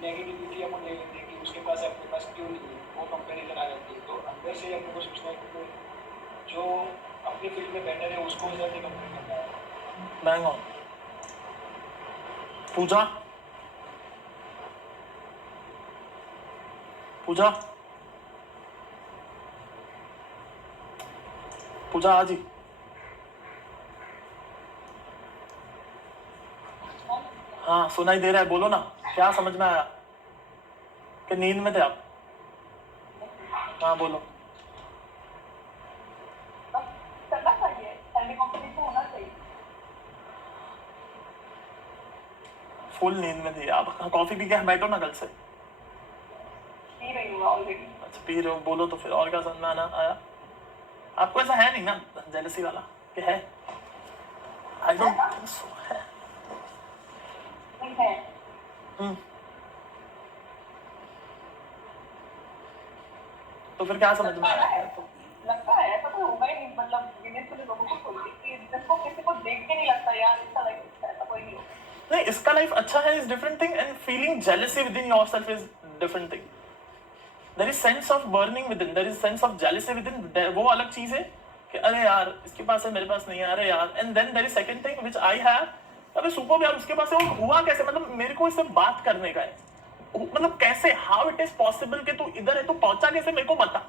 नेगेटिविटी अपन ले लेते हैं कि उसके पास है अपने पास क्यों नहीं है, वो कंपैरिजन आ जाती है। तो अंदर से अपने को सोचना है कि जो अपनी फील्ड में बेटर है उसको ज़्यादा कंपेयर करना है। Bang on. पूजा, पूजा, पूजा आज ही। हाँ सुनाई दे रहा है, बोलो ना, क्या समझ में आया? कि नींद में थे आप? हाँ बोलो। करना चाहिए, हेल्दी कॉम्पिटिशन होना चाहिए। फुल नींद में थी आप? कॉफी पी के बैठो ना कल से। पी रही हूँ ऑलरेडी। अच्छा पी रहे हो, बोलो तो फिर और क्या समझ में आया? आपको ऐसा है नहीं ना जेलसी वाला कि है? आई डोंट थिंक सो है। है। तो फिर क्या समझ में आया? तो लगता है ऐसा तो होगा ही नहीं, मतलब गिनेस के लोगों को बोलती कि जिसको किसी को देख के नहीं लगता यार इसका लाइफ अच्छा है, नहीं इसका लाइफ अच्छा है is different thing and feeling jealousy within yourself is different thing. There is sense of burning within, there is sense of jealousy within, वो अलग चीज है कि अरे यार इसके पास है मेरे पास नहीं है, अरे यार. And then there is second thing which I have, अबे सुपर यार उसके पास है, वो हुआ कैसे, मतलब मेरे को इससे बात करने का है, मतलब कैसे, हाउ इट इज पॉसिबल कि तू इधर है, तू पहुंचा कैसे मेरे को बता.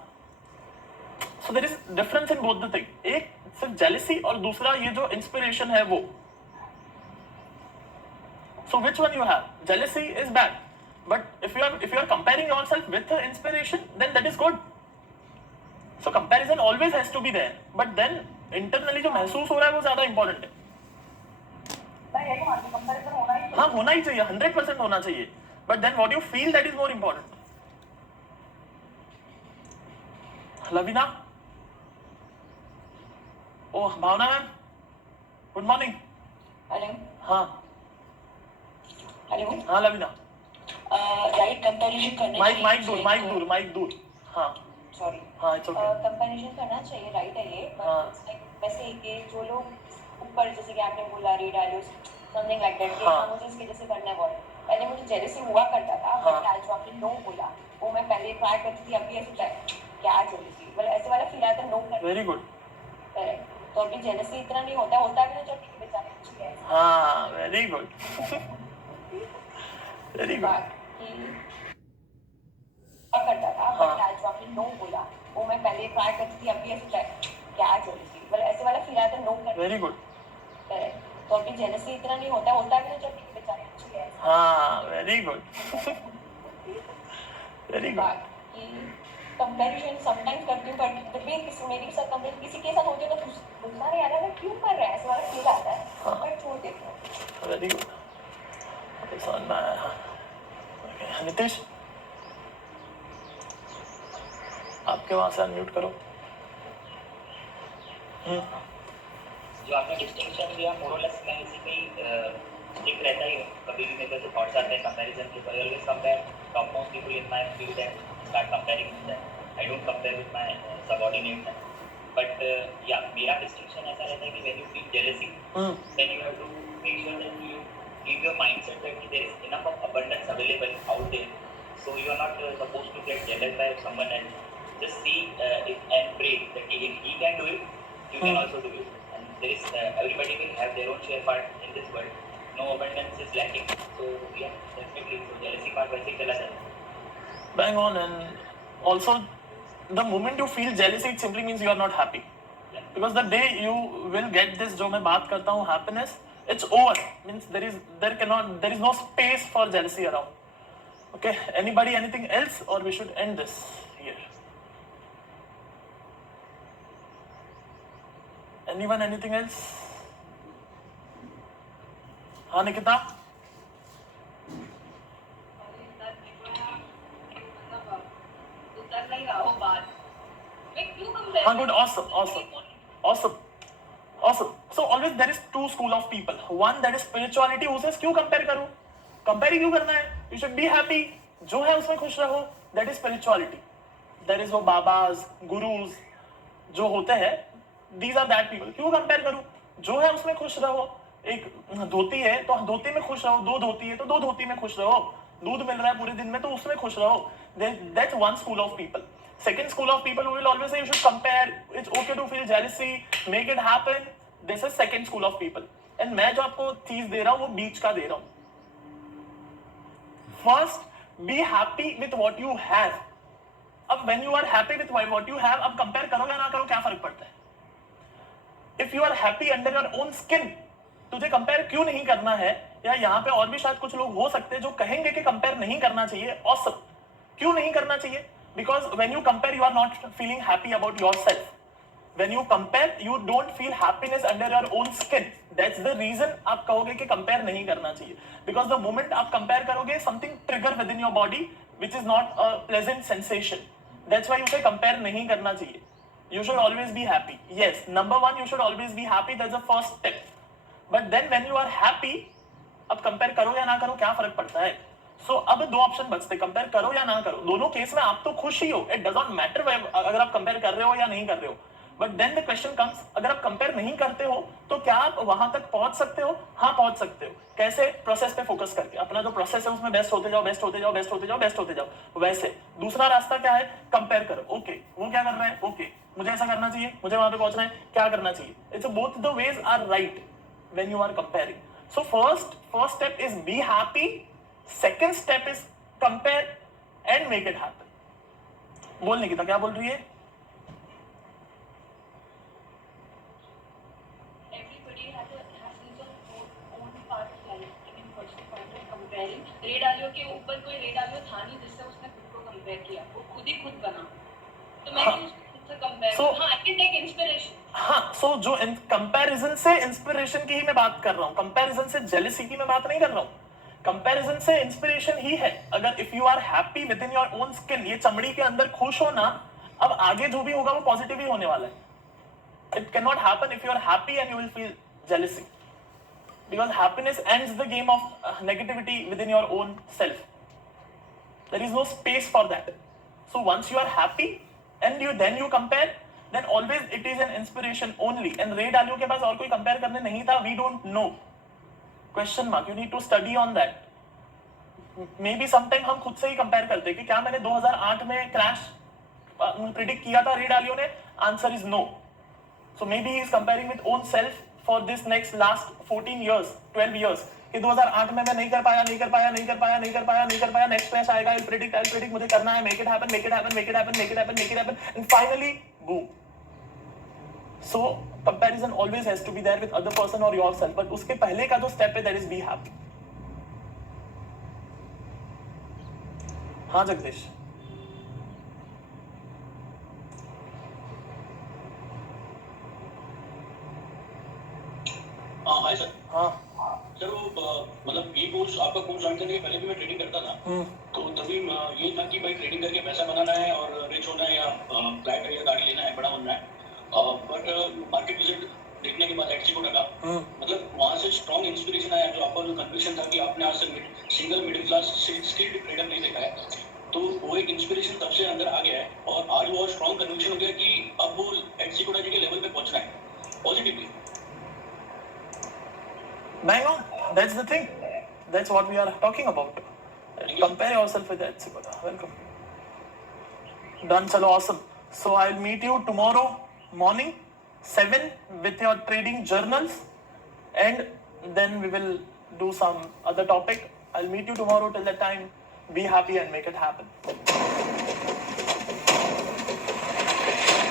So there is difference in both the thing, एक सिर्फ जेलसी और दूसरा ये जो इंस्पिरेशन है वो. So which one you have? Jealousy is bad, but if you are comparing yourself with the inspiration, then that is good. So comparison always has to be there, but then internally जो महसूस हो रहा है वो ज्यादा important है. Comparison होना ही हाँ होना ही चाहिए, 100% होना चाहिए, but then what you feel that is more important. Lavina, oh Bhavna ma'am, good morning. Hello हाँ हेलो हाँ लवीना, राइट कंपैरिजन करना माइक दूर. हाँ सॉरी हाँ इट्स ओके. कंपैरिजन करना चाहिए, राइट है ये, हाँ. बट वैसे कि जो लोग ऊपर जैसे कि आपने बोला रीड आलियो समथिंग लाइक दैट कि हाँ. हाँ मुझे इसके जैसे करना है बहुत, पहले मुझे जेलसी हुआ करता था, हाँ. बट आज जो आपने नो बोला वो मैं पहले ट्राई करती थी, अभी ऐसे क्या जेलसी, मतलब ऐसे वाला फील आता है नो कर. Very good. करेक्ट, तो अभी जेलसी इतना नहीं होता भी तो चल बेचारे अच्छी है. हाँ वेरी गुड. Very good. बाकी करता था, हाँ. बट आज जो आपने नो बोला वो मैं पहले ट्राई करती थी, अभी ऐसे क्या जेलसी, मतलब ऐसे वाला फील आता है नो कर. Very good. करेक्ट, तो अभी जेलसी इतना नहीं होता भी तो चल बेचारे अच्छी है. हाँ वेरी गुड. Very good. बाकी कंपैरिजन समटाइम्स करती हूँ, बट जब भी किसी मेरे के साथ कंपेयर किसी के साथ होती है तो गुस्सा नहीं आ रहा है क्यों कर रहा है, ऐसा वाला फील आता है, हाँ. बट छोड़ देती हूँ. Very good. समझ में आया. ओके नितिश, आपके वहां से अनम्यूट करो. जो आपने डिस्टिंक्शन दिया मोरलेस मैं इसी पे ही स्टिक रहता ही हूँ. कभी भी मेरे को थॉट्स आते हैं कंपैरिजन के, I always compare top most people in my field and start comparing with them. I don't compare with my subordinate. But या मेरा डिस्टिंक्शन ऐसा रहता है कि when you feel jealousy then you have to make sure that you keep your mindset that there is enough of abundance available out there, so you are not supposed to get jealous by someone else. Just see it and pray that if he can do it, you can also do it. And there is everybody will have their own share part in this world. No abundance is lacking. So yeah, definitely. So jealousy part वैसे ही चला जाता है. Bang on. And also the moment you feel jealousy it simply means you are not happy. Yeah. Because the day you will get this जो मैं बात करता हूँ happiness, it's over. Means there is no space for jealousy around. Okay. Anybody anything else or we should end this here? Anyone anything else? हाँ निकिता. उतर नहीं रहा हो बात, मैं क्यों कंपेयर. हाँ good, awesome. So always there is two school of people. One that is spirituality, उसे क्यों compare करूँ? Compare क्यों करना है? You should be happy. जो है उसमें खुश रहो. That is spirituality. There is वो बाबाज, गुरुज जो होते हैं. These are that people. क्यों कंपेयर करूं? जो है उसमें खुश रहो. एक धोती है तो धोती में खुश रहो, दो धोती है तो दो धोती में खुश रहो, दूध मिल रहा है पूरे दिन में तो उसमें खुश रहो. That's one school of people. Second school of people who will always say you should compare. It's okay to feel jealousy, make it happen. This is second school of people. And मैं जो आपको चीज दे रहा हूँ वो बीच का दे रहा हूँ. First, be happy with what you have. अब when you are happy with what you have, अब compare करो या ना करो क्या फर्क पड़ता है? If you are happy under your own skin, तुझे कंपेयर क्यों नहीं करना है? या यहाँ पे और भी शायद कुछ लोग हो सकते हैं जो कहेंगे कि कंपेयर नहीं करना चाहिए. Awesome. क्यों नहीं करना चाहिए? Because when you compare, you are not feeling happy about yourself. When you compare, you don't feel happiness under your own skin. That's the reason आप कहोगे कि कंपेयर नहीं करना चाहिए. Because the moment आप कंपेयर करोगे, something trigger within your body which is not a pleasant sensation. That's why you say compare नहीं करना चाहिए. You should always be happy. Yes, number one, you should always be happy. That's the first step. But then when you are happy, अब compare करो या ना करो क्या फर्क पड़ता है? So अब दो ऑप्शन बचते, कंपेयर करो या ना करो. दोनों केस में आप तो खुश ही हो. It does not matter अगर आप कंपेयर कर रहे हो या नहीं कर रहे हो. But then the question comes, अगर आप कंपेयर नहीं करते हो तो क्या आप वहां तक पहुंच सकते हो? हाँ पहुंच सकते हो। कैसे? प्रोसेस पे फोकस करके, अपना जो प्रोसेस है उसमें बेस्ट होते जाओ, बेस्ट होते जाओ, बेस्ट होते जाओ, बेस्ट होते जाओ। वैसे दूसरा रास्ता क्या है? कंपेयर करो। ओके वो क्या कर रहा है, ओके मुझे ऐसा करना चाहिए, मुझे वहां पे पहुंचना है, क्या करना चाहिए? It's both the ways are right when you are comparing. So first step is be happy, second step is compare and make it happen. बोल निकिता क्या बोल रही है? Everybody has his own part of life. I mean, what's the point of comparing? रे डालियो के ऊपर कोई रे डालियो था नहीं जिससे उसने खुद को कंपेयर किया, वो खुद ही खुद बना। तो मैं क्यों उससे कंपेयर? So- हाँ, I can take inspiration. हाँ, सो जो कंपैरिजन से इंस्पिरेशन की ही मैं बात कर रहा हूँ, कंपैरिजन से जेलसी की मैं बात नहीं कर रहा हूँ। कंपैरिजन से इंस्पिरेशन ही है। अगर if you are happy within your own skin, ये चमड़ी के अंदर खुश हो ना, अब आगे जो भी होगा वो पॉजिटिव ही होने वाला है। It can not happen if you are happy and you will feel jealousy, because happiness ends the game of negativity within your own self. There is no space for that. So once you are happy and you compare, then always it is an inspiration only. And रे डालियो के पास और कोई compare करने नहीं था, we don't know. Question mark. You need to study on that. Maybe sometime हम खुद से ही कंपेयर करते कि क्या मैंने 2008 में क्रैश प्रिडिक्ट किया था रे डालियो ने? Answer is no. So maybe he is comparing with own self for this next last 14 years, 12 years. कि 2008 में मैं नहीं कर पाया, नेक्स्ट क्रैश आएगा, I'll predict, मुझे करना है, make it happen, and finally, boom. So comparison always has to be there with other person or yourself, but उसके पहले का जो step है, that is be happy. हाँ जगदीश, हाय सर। हाँ सर वो मतलब ये कोर्स, आपका कोर्स ज्वाइन करने के पहले भी मैं ट्रेडिंग करता था, तो तभी ये था कि भाई ट्रेडिंग करके पैसा बनाना है और रिच होना है, या फ्लैट है या गाड़ी लेना है, बड़ा बनना है। बट मार्केट विजिट देखने के बाद एचसी को लगा, मतलब वहाँ से स्ट्रॉन्ग इंस्पिरेशन आया, जो आपका जो कन्विक्शन था कि आपने आज से single middle class skilled trader नहीं देखा है, तो वो एक इंस्पिरेशन तब से अंदर आ गया है, और आज वो स्ट्रॉन्ग कन्विक्शन हो गया कि अब वो एचसी कोटा जी के लेवल पे पहुंचना है positively. bang on. That's the thing. That's what we are talking about. Compare yourself with that. Welcome. Done. Chalo, awesome. So I'll meet you tomorrow morning 7 with your trading journals, and then we will do some other topic. I'll meet you tomorrow. Till that time, be happy and make it happen.